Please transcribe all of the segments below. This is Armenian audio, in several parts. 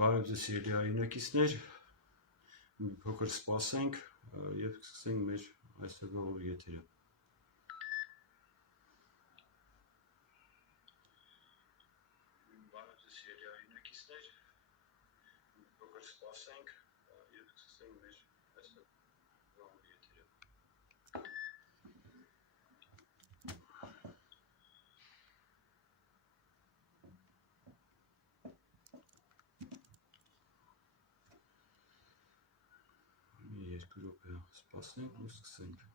Բարև ձեզ սիրելի հայրենակիցներ, մի փոքր սպասենք և սկսենք մեր այսօրվա եթերը։ Բարև ձեզ սիրելի հայրենակիցներ, մի փոքր սպասենք և սկսենք մեր այսօրվա եթերը։ Երկու րոպե սպասենք ու սկսենք։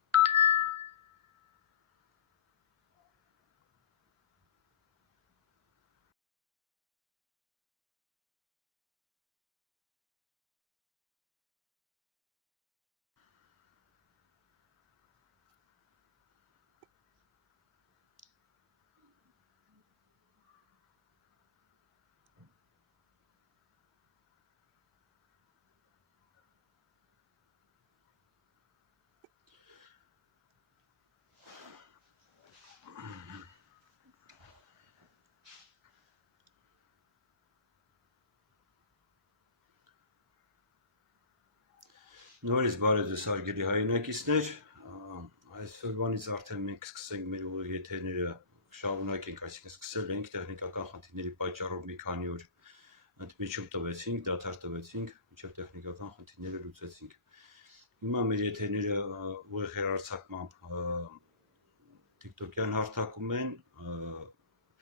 Նորից բարև ձեզ հարգելի հայրենակիցներ, այսօրվանից արդեն մենք սկսենք մեր ուղիղ եթերները շարունակենք, այսինքն սկսել ենք տեխնիկական խնդիրների պատճառով մի քանի օր ընդմիջում տվեցինք, դադար տվեցինք, մինչև տեխնիկական խնդիրները լուծեցինք։ Հիմա մեր եթերները ուղիղ հեռարձակմամբ TikTok-յան հարթակում են,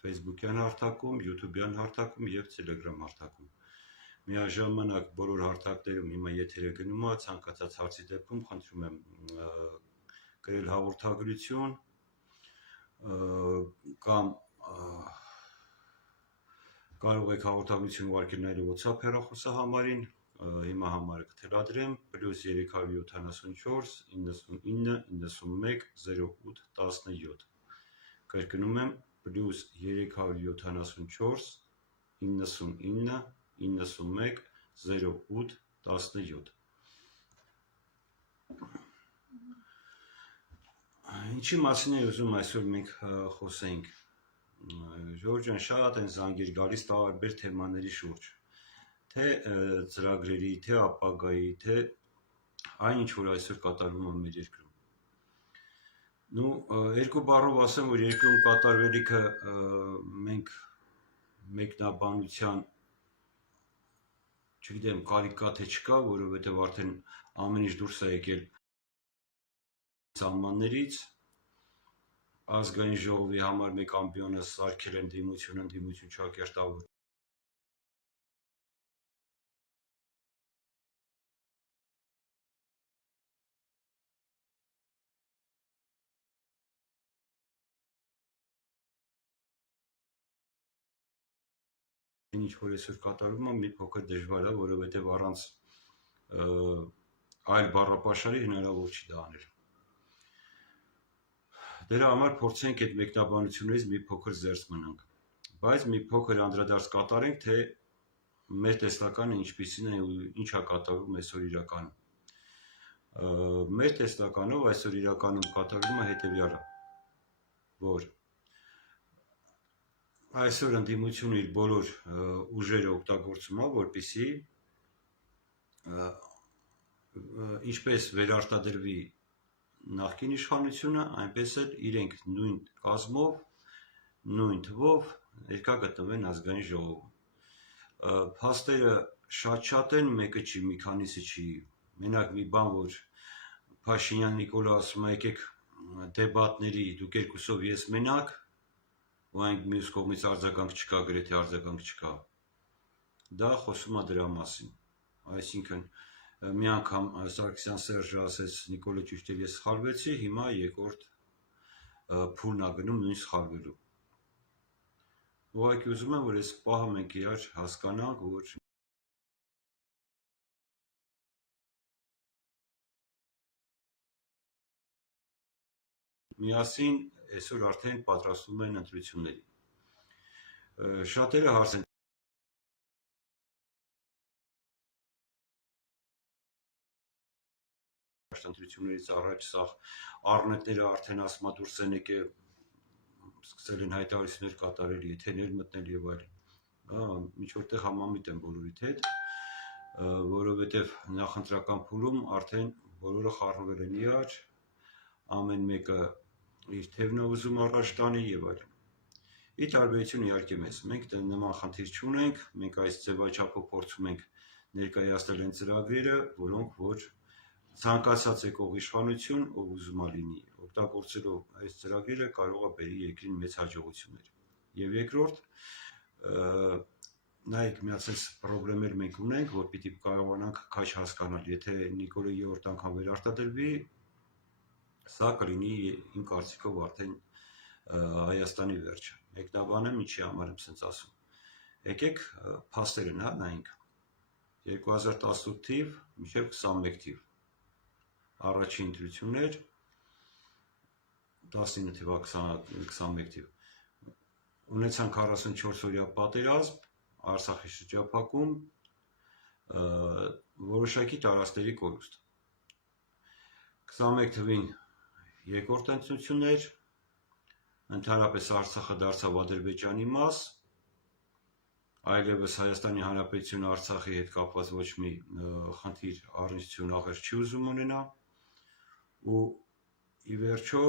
Facebook-յան հարթակում, YouTube-յան հարթակում և Telegram հարթակում։ Միաժամանակ բոլոր հարթակներում հիմա եթերը գնում է, ցանկացած հարցի դեպքում խնդրում եմ գրել հաղորդագրություն կամ կարող եք հաղորդագրություն ուղարկել նաև WhatsApp հեռախոսահամարին, հիմա համարը կթելադրեմ, +374 99 91 08 17, կրկնում եմ, +374 99 91 08 17։ Ինչի մասին է ուզում այսօր մենք խոսենք։ Ժորժ ջան, շատ են զանգեր գալիս տարբեր թեմաների շուրջ, թե ծրագրերի, թե ապագայի, թե այն ինչ որ այսօր կատարվում է մեր երկրում։ Երկու բառով ասեմ, որ երկրում կատարվելիքը մենք մեկնաբանության չգիտեմ, կարիք կա թե չկա, որովհետև արդեն ամեն ինչ դուրս է եկել սահմաններից, ազգային ժողովի համար մեկ ամբիոնը սարքել են ընդդիմություն ճակերտավոր։ Ինչ որ այսօր կատարվում է, մի փոքր դժվար է, որովհետև առանց այլ բառապաշարի հնարավոր չի դա անել։ Դրա համար փորձենք այդ մեկնաբանություններից մի փոքր զերծ մնանք, բայց մի փոքր անդրադարձ կատարենք, թե մեր տեսլականը ինչպիսին է ու ինչ է կատարվում այսօր իրականում։ Մեր տեսլականով այսօր իրականում կատարվում է հետևյալը, որ այսօր ընդդիմությունը իր բոլոր ուժերը օգտագործում է, որպեսզի ինչպես վերարտադրվի նախկին իշխանությունը, այնպես էլ իրենք նույն կազմով, նույն թվով ներկա գտնվեն ազգային ժողովում։ Փաստերը շատ են, մեկը չի, մի քանիսը չի։ Մենակ մի բան, որ Փաշինյան Նիկոլը ասում է, եկեք դեբատների, դուք երկուսով ես մենակ, ու այն մյուս կողմից արձագանք չկա, գրեթե արձագանք չկա, դա խոսում է դրա մասին։ Այսինքն մի անգամ Սարգսյան Սերժը ասեց Նիկոլը ճիշտ է, ես սխալվեցի, հիմա երկրորդ փուլն է գնում նույն սխալվելու։ Ուղղակի ուզում եմ, որ այս պահը մենք իրար հասկանանք, որ միասին այսօր արդեն պատրաստվում են ընտրությունների։ Շատերը հարց են ընտրություններից առաջ սա առնետները արդեն ասում դուրս են եկել, սկսել են հայտարարություններ կատարել, եթերներ մտնել եւ այլն։ ինչ որտեղ համամիտ եմ բոլորիդ հետ, որովհետև նախընտրական փուլում արդեն բոլորը խառնվել են իրար, ամեն մեկը իր թևն է ուզում առաջ տանի եւ այլն։ Ի տարբերություն իհարկե մենք նման խնդիր չունենք, մենք այս ձևաչափով փորձում ենք ներկայացնել այն ծրագրերը, որոնք որ ցանկացած եկող իշխանություն, ով ուզում է լինի, օգտագործելով այս ծրագրերը կարող է բերի երկրին մեծ հաջողություններ։ Եվ երկրորդ, նայեք, միացած խնդիրներ մենք ունենք, որ պիտի կարողանանք քաջ հասկանալ, եթե Նիկոլը 3-րդ անգամ վերարտադրվի, սա կլինի իմ կարծիքով արդեն Հայաստանի վերջը։ Մեկնաբանեմ ինչի համար եմ սենց ասում։ Եկեք փաստերն նայենք։ 2018 թիվ մինչև 21 թիվ առաջին ընտրություններ, 19 թիվա 21 թիվ ունեցան 44 օրյա պատերազմ Արցախի շրջափակում, որոշակի տարածքների կորուստ։ 21 թվին երկրորդ ընտրություններ, ընդհանրապես Արցախը դարձավ Ադրբեջանի մաս, այլևս Հայաստանի Հանրապետությունը Արցախի հետ կապված ոչ մի խնդիր առնչություն ախր չի ուզում ունենա, ու ի վերջո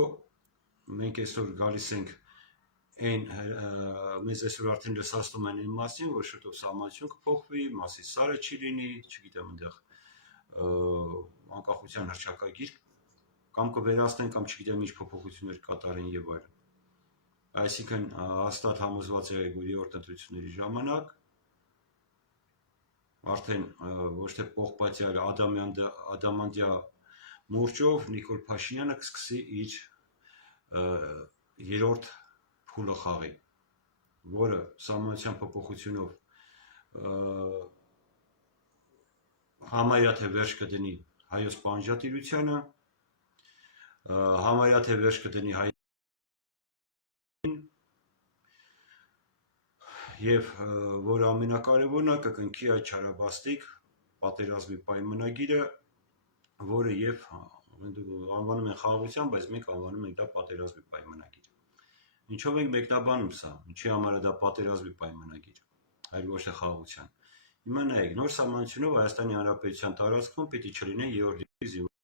մենք այսօր գալիս ենք մեզ այսօր արդեն լսացնում են այն մասին, որ շուտով սահմանություն կփոխվի, Մասի Սարը չի լինի, չգիտեմ, այնտեղ անկախության հռչակագիր կամ կվերացնեն, կամ չգիտեմ ինչ փոփոխություններ կատարեն եւ այլն։ Այսինքն հաստատ համոզված եղեք, որ 3-րդ ընտրությունների ժամանակ արդեն ոչ թե պողպատյալ ադամանդյա մուրճով Նիկոլ Փաշինյանը կսկսի իր 3-րդ փուլը խաղի, որը սահմանության փոփոխությունով համարյա թե վերջ կդնի հայոց պանջատիրությանը, համարյա թե վերջ կդնի եւ որ ամենակարևորն է կկնքի այդ չարաբաստիկ պատերազմի պայմանագիրը, որը եւ անվանում են խաղաղության, բայց մենք անվանում ենք դա պատերազմի պայմանագիր։ Ինչով ենք մեկնաբանում սա, ինչի համար է դա պատերազմի պայմանագիր, այլ ոչ թե խաղաղության։ Հիմա նայեք, նոր սահմանությունով Հայաստանի Հանրապետության տարածքում պիտի չլինեն 3-րդ դեպքի զինվորներ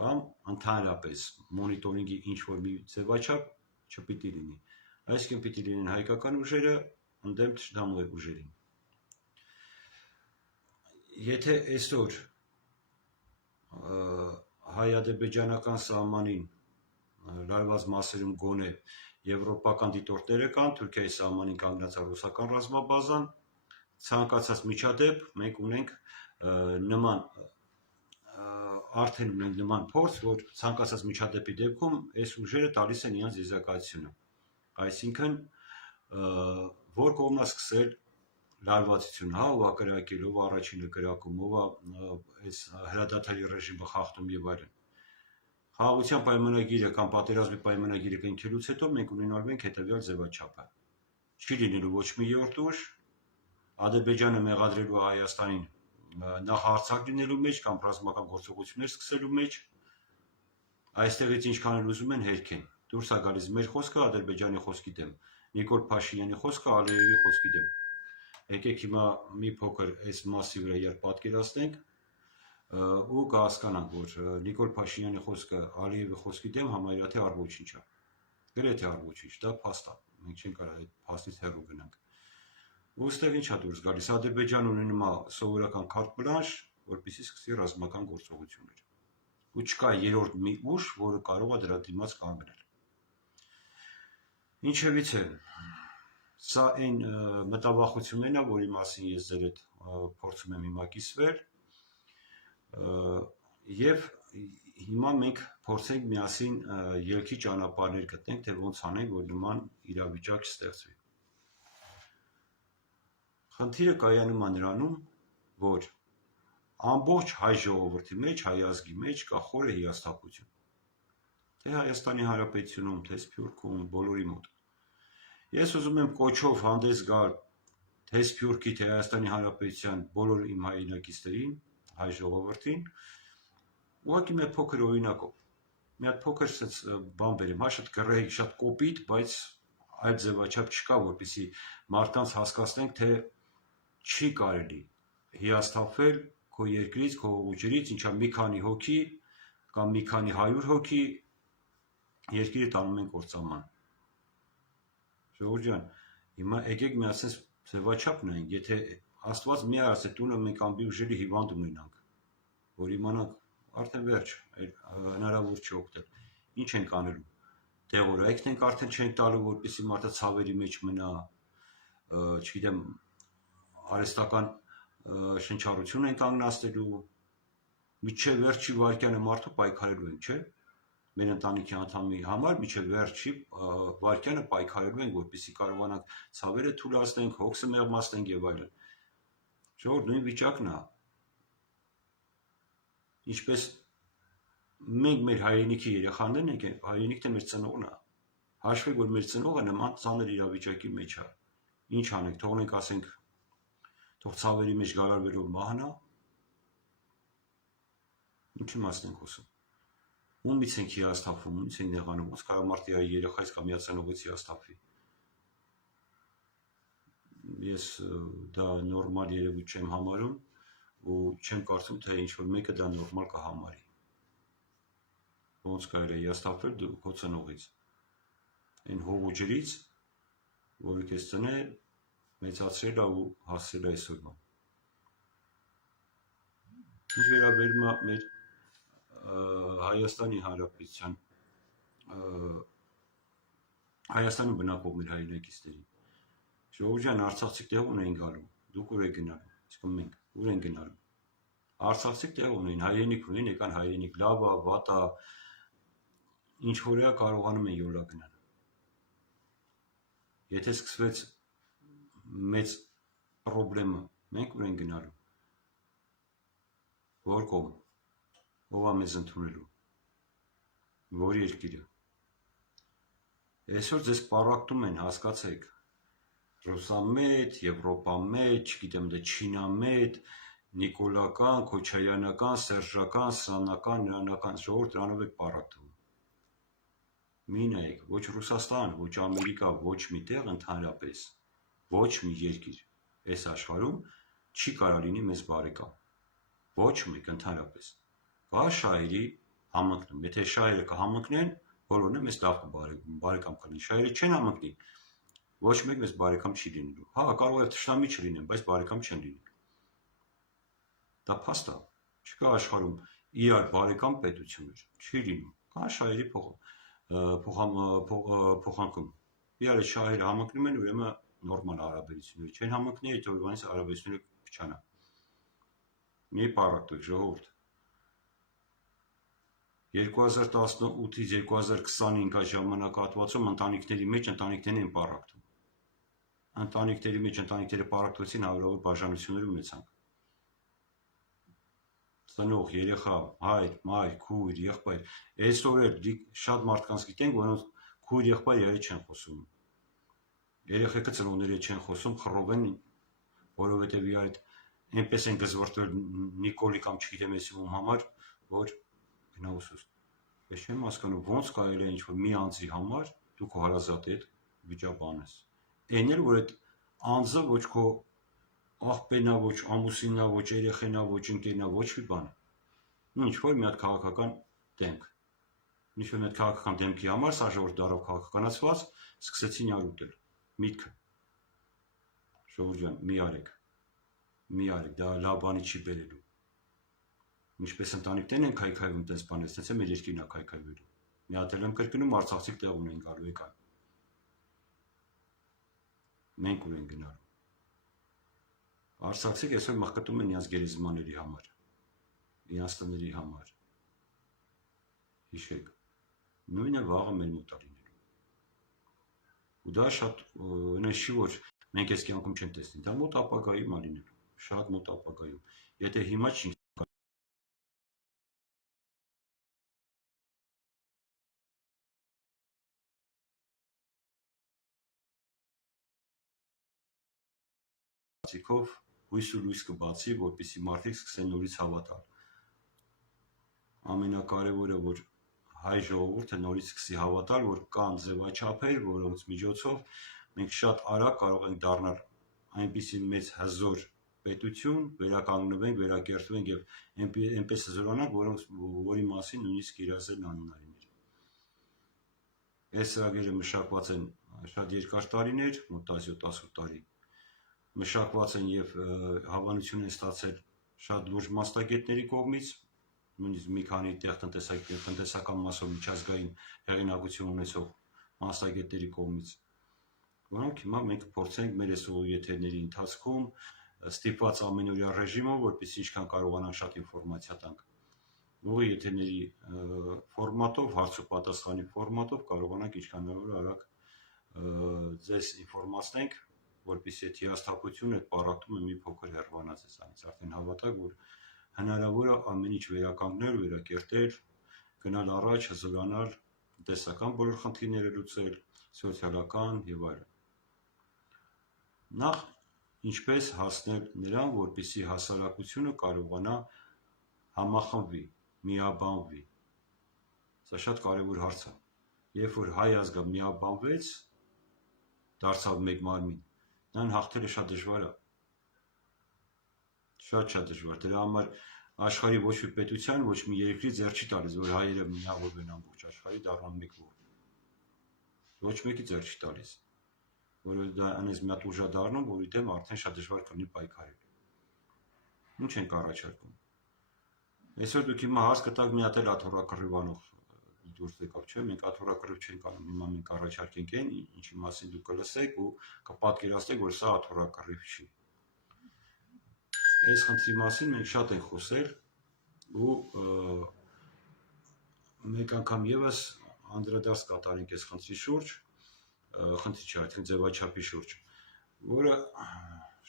կամ ընդհանրապես մոնիտորինգի ինչ որ մի ձևաչափ չպիտի լինի։ Այսինքն պիտի լինեն հայկական ուժերը ընդդեմ թշնամու ուժերին։ Եթե այսօր հայ-ադրբեջանական սահմանին լարված մասերում գոնե եվրոպական դիտորդները կան, Թուրքիայի սահմանին կանգնած ռուսական ռազմաբազան, ցանկացած միջադեպ մենք ունենք նման արդեն ունենք նման փորձ, որ ցանկացած միջադեպի դեպքում այս ուժերը տալիս են իրենց եզրակացությունը։ Այսինքն որ կողմն է սկսել լարվածությունը, ով է կրակել, ով առաջինը կրակում, ով է այս հրադադարի ռեժիմը խախտում եւ այլն։ Խաղաղության պայմանագիրը կամ պատերազմի պայմանագիրը կնքելուց հետո մենք ունենալու ենք հետեւյալ ձևաչափը։ Չի լինելու ոչ մի 3-րդ ուժ, Ադրբեջանը մեղադրելու Հայաստանին նախահարձակ լինելու մեջ կամ ռազմական գործողություններ սկսելու մեջ, այստեղից ինչքան էլ ուզում են հերքեն։ Դուրս է գալիս մեր խոսքը Ադրբեջանի խոսքի դեմ, Նիկոլ Փաշինյանի խոսքը Ալիևի խոսքի դեմ։ Եկեք հիմա մի փոքր այս մասի վրա երբ պատկերացնենք ու կհասկանանք, որ Նիկոլ Փաշինյանի խոսքը Ալիևի խոսքի դեմ համարյա թե առ-ոչինչ է։ Գրեթե առ-ոչինչ, դա փաստ է։ Մենք չենք կարող այդ փաստից հեռու գնանք։ Ու ստեղ ինչ է դուրս գալիս, Ադրբեջանը ունենում է սովորական քարտ բլանշ, որպեսզի սկսի ռազմական գործողություններ։ Ու չկա 3-րդ մի ուժ, որը կարող է դրա դիմաց կանգնել։ Ինչևից է, սա այն մտավախություններն է, որի մասին ես ձեր հետ փորձում եմ հիմա կիսվել, եւ հիմա մենք փորձենք միասին ելքի ճանապարհներ գտնենք, թե ոնց անենք, որ նման իրավիճակ չստեղծվի։ Խնդիրը կայանում է նրանում, որ ամբողջ հայ ժողովրդի մեջ, հայ ազգի մեջ կա խորը հիասթափություն։ Թե Հայաստանի Հանրապետությունում, թե Սփյուռքում, բոլորի մոտ։ Ես ուզում եմ կոչով հանդես գալ թե Սփյուռքի, թե Հայաստանի Հանրապետության բոլոր իմ հայրենակիցներին, հայ ժողովրդին, ուղղակի մի փոքր օրինակով։ Մի հատ փոքր բան բերեմ, շատ կռեհիկ, շատ կոպիտ, բայց այլ ձևաչափ չկա, որպեսզի մարդկանց հասկացնենք, թե չի կարելի հիասթափվել քո երկրից, քո ուժերից, ինչա մի քանի հոգի կամ մի քանի 100 հոգի երկիրը տանում են կործանման։ Ժողովուրդ ջան, հիմա եկեք միասին ձևաչափ նայենք, եթե Աստված մի արած է տունը մենք ամբի ուժերի հիվանդ ունենանք, որ իմանանք արդեն վերջ, հնարավոր չի օգտել, ինչ ենք անելու, դեղորայքն ենք արդեն չենք տալու, որպեսզի մարդը ցավերի մեջ մնա, չգիտեմ, արհեստական շնչառություն են կանգնացնելու, մինչև վերջի վայրկյանը մարդու պայքարելու ենք, չէ՞։ Մեր ընտանիքի անդամի համար մինչև վերջի վայրկյանը պայքարելու ենք, որպեսզի կարողանանք ցավերը թուլացնենք, հոգսը մեղմացնենք եւ այլն։ Ժողովուրդ, նույն վիճակն է։ Ինչպես մենք մեր հայրենիքի երեխաներն ենք, հայրենիքն է մեր ծնողն է։ Հաշվեք, որ մեր ծնողը նման ծանր իրավիճակի մեջ է։ Ինչ անենք, թողնենք, ասենք, թող ցավերի մեջ գարարվելով մահանա։ Ինչի մասն ենք խոսում։ Ումից ենք հիասթափվում, ումից ենք նեղանում, ոնց կարող մարդը իր երեխայից կամ իր ծնողից հիասթափվի։ Ես դա նորմալ երևույթ չեմ համարում ու չեմ կարծում, թե ինչ-որ մեկը դա նորմալ կհամարի։ Ոնց կարելի է հիասթափվել դու քո ծնողից, այն հողուջերից, որը քեզ ծնել, մեծացրել է ու հասցրել է այսօրվա։ Ինչ վերաբերում է մեր Հայաստանի Հանրապետության Հայաստանում բնակվող մեր հայրենակիցներին։ Ժողովուրդ ջան, արցախցիք տեղ ունեին գալու, դուք ուր եք գնալու, իսկ մենք ուր են գնալու։ Արցախցիք տեղ ունեին, հայրենիք ունեին, եկան հայրենիք, լավ է, վատ է, ինչ որ է կարողանում են յոլա գնալ։ Եթե սկսվեց մեծ պրոբլեմը, մենք ուր են գնալու։ Որ կողմ, ով է մեզ ընդունելու, որ երկիրը։ Այսօր ձեզ պառակտում են, հասկացեք, ռուսամետ, եվրոպամետ, չգիտեմ դե չինամետ, նիկոլական, քոչարյանական, սերժական, սրանական, նրանական, ժողովուրդ դրանով եք պառակտվում։ Մի նայեք, ոչ Ռուսաստան, ոչ Ամերիկա, ոչ մի տեղ ընդհանրապես, ոչ մի երկիր այս աշխարհում չի կարող լինի մեզ բարեկամ։ Ոչ մեկ ընդհանրապես։ Կա շահերի համընկնում։ Եթե շահերը կհամընկնեն, բոլորն էլ մեզ լավ բարեկամ կլինի։ Շահերը չեն համընկնի, ոչ մեկ մեզ բարեկամ չի լինելու։ Հա, կարող է թշնամի չլինեն, բայց բարեկամ չեն լինի։ Դա փաստ է։ Չկա աշխարհում իրար բարեկամ պետություններ, չի լինում։ Կա շահերի փոխանցում։ Իրար շահերը համընկնում են, ուրեմն նորմալ հարաբերություններ չեն համընկնի, այդ օրվանից հարաբերությունները կփչանան։ Մի պառակտեք, ժողովուրդ։ 2018-ից 2025 ժամանակահատվածում ընտանիքների մեջ ընտանիքներն են պառակտում։ Ընտանիքների մեջ ընտանիքները պառակտվեցին, հարյուրավոր բաժանություններ ունեցանք։ Ծնող, երեխա, հայր, մայր, քույր, եղբայր։ Այսօր էլ շատ մարդկանց գիտենք, որոնց քույր, եղբայր իրար չեն խոսում։ Երեխեքը ծնողների չեն խոսում, խռով են, որովհետև իրար այնպես են գզվրտվել Նիկոլի կամ չգիտեմ ես ում համար, որ գնա ուսուս։ Ես չեմ հասկանում, ոնց կարելի է ինչ-որ մի անձի համար դու քո հարազատի հետ վիճաբանես։ Այն էլ, որ այդ անձը ոչ քո աղբերն է, ոչ ամուսինն է, ոչ երեխեն է, ոչ ընկերն է, ոչ մի բան։ Ինչ որ մի հատ քաղաքական դեմք։ Ինչ որ մի հատ քաղաքական դեմքի համար սա ժողովուրդ դարով քաղաքականացված սկսեցին արուտել միտքը։ Ժողովուրդ ջան, մի արեք, դա լավ բանի չի բերելու։ Ինչպես ընտանիքներն են քայքայվում տես բանից, տես է մեր երկիրն է քայքայվելու։ Մի հատ էլ եմ կրկնում, արցախցիք տեղ ունեն գալու եկան։ Մենք ուր են գնալու։ Արցախցիք այսօր մղկտում են իրենց գերեզմաների համար, իրենց տների համար։ Հիշեք, նույնը վաղը մեր մոտ է լինելու։ Ու դա շատ նշի, որ մենք այս կյանքում չեն տեսնի, դա մոտ ապագայում է լինելու, շատ մոտ ապագայում։ Եթե հիմա չի ցիկով հույս ու լույս կբացի, որպեսզի մարդիկ սկսեն նորից հավատալ։ Ամենակարևորը, որ հայ ժողովուրդը նորից սկսի հավատալ, որ կան ձևաչափեր, որոնց միջոցով մենք շատ արագ կարող ենք դառնալ այնպիսի մեծ հզոր պետություն, վերականգնվենք, վերակերտվենք եւ այնպես հզորանանք, որի մասին նույնիսկ երազելն անհնարին էր։ Այս ծրագիրը մշակված են շատ երկար տարիներ, մոտ 17-18 տարի, մշակված են եւ հավանություն են ստացել շատ լուրջ մասնագետների կողմից, նույնիսկ մի քանի տնտեսական մասով միջազգային հեղինակություն ունեցող մասնագետների կողմից, որոնք հիմա մենք փորձենք մեր այս եթերների ընթացքում ստիպված ամենօրյա ռեժիմով, որպեսզի ինչքան կարողանանք շատ ինֆորմացիա տանք, ուղղի եթերների ֆորմատով, հարց ու պատասխանի ֆորմատով կարողանանք ինչքան հնարավոր արագ ձեզ ինֆորմացնենք, որպեսզի այդ հիասթափությունը, այդ պառակտումը մի փոքր հեռանա ձեզանից, արդեն հավատակ, որ հնարավոր է ամեն ինչ վերականգնել, վերակերտել, գնալ առաջ, հզորանալ, տնտեսական բոլոր խնդիրները լուծել, սոցիալական եւ այլն։ Նախ ինչպես հասնել նրան, որպեսզի հասարակությունը կարողանա համախմբվի, միաբանվի։ Սա շատ կարևոր հարց է։ Երբ որ հայ ազգը միաբանվեց, դարձավ մեկ մարմին, նրան հաղթելը շատ դժվար է։ Շատ դժվար։ Դրա համար աշխարհի ոչ մի պետության, ոչ մի երկրի ձեռ չի տալիս, որ հայերը միավորվեն ամբողջ աշխարհի, դառնան մեկ ողջ։ Ոչ մեկի ձեռ չի տալիս, որը դա անես մի հատ ուժ է դառնում, որի դեմ արդեն շատ դժվար կլինի պայքարել։ Ինչ ենք առաջարկում։ Այսօր դուք հիմա հաս կտաք մի հատ էլ աթոռակռիվանող դուրս եկավ, չէ՞, մենք աթոռակռիվ չենք անում, հիմա մենք առաջարկենք այն, ինչի մասին դուք կլսեք ու կպատկերացնեք, որ սա աթոռակռիվ չի։ Այս խնդրի մասին մենք շատ ենք խոսել ու մեկ անգամ եւս անդրադարձ կատարենք այս խնդրի շուրջ, խնդրի չէ, այդ ձևաչափի շուրջ, որը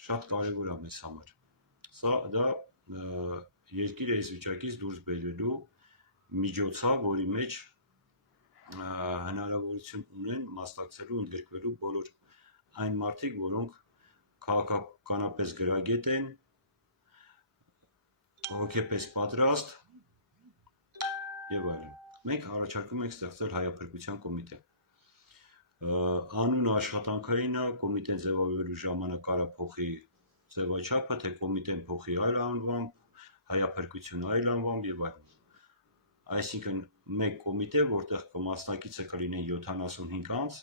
շատ կարևոր է մեզ համար։ Սա դա երկիրը այս վիճակից դուրս բերելու միջոց է, որի մեջ հնարավորություն ունեն մասնակցելու, ընդգրկվելու բոլոր այն մարդիկ, որոնք քաղաքականապես գրագետ են, հոգեպես պատրաստ եւ այլն։ Մենք առաջարկում ենք ստեղծել հայափրկության կոմիտե։ Անունը աշխատանքային է, կոմիտեն ձևավորելու ժամանակ կարա փոխի ձևաչափը, թե կոմիտեն փոխի այլ անվամբ, հայափրկություն այլ անվամբ եւ այլն։ Այսինքն մեկ կոմիտե, որտեղ կմասնակիցը կլինեն 75 անձ,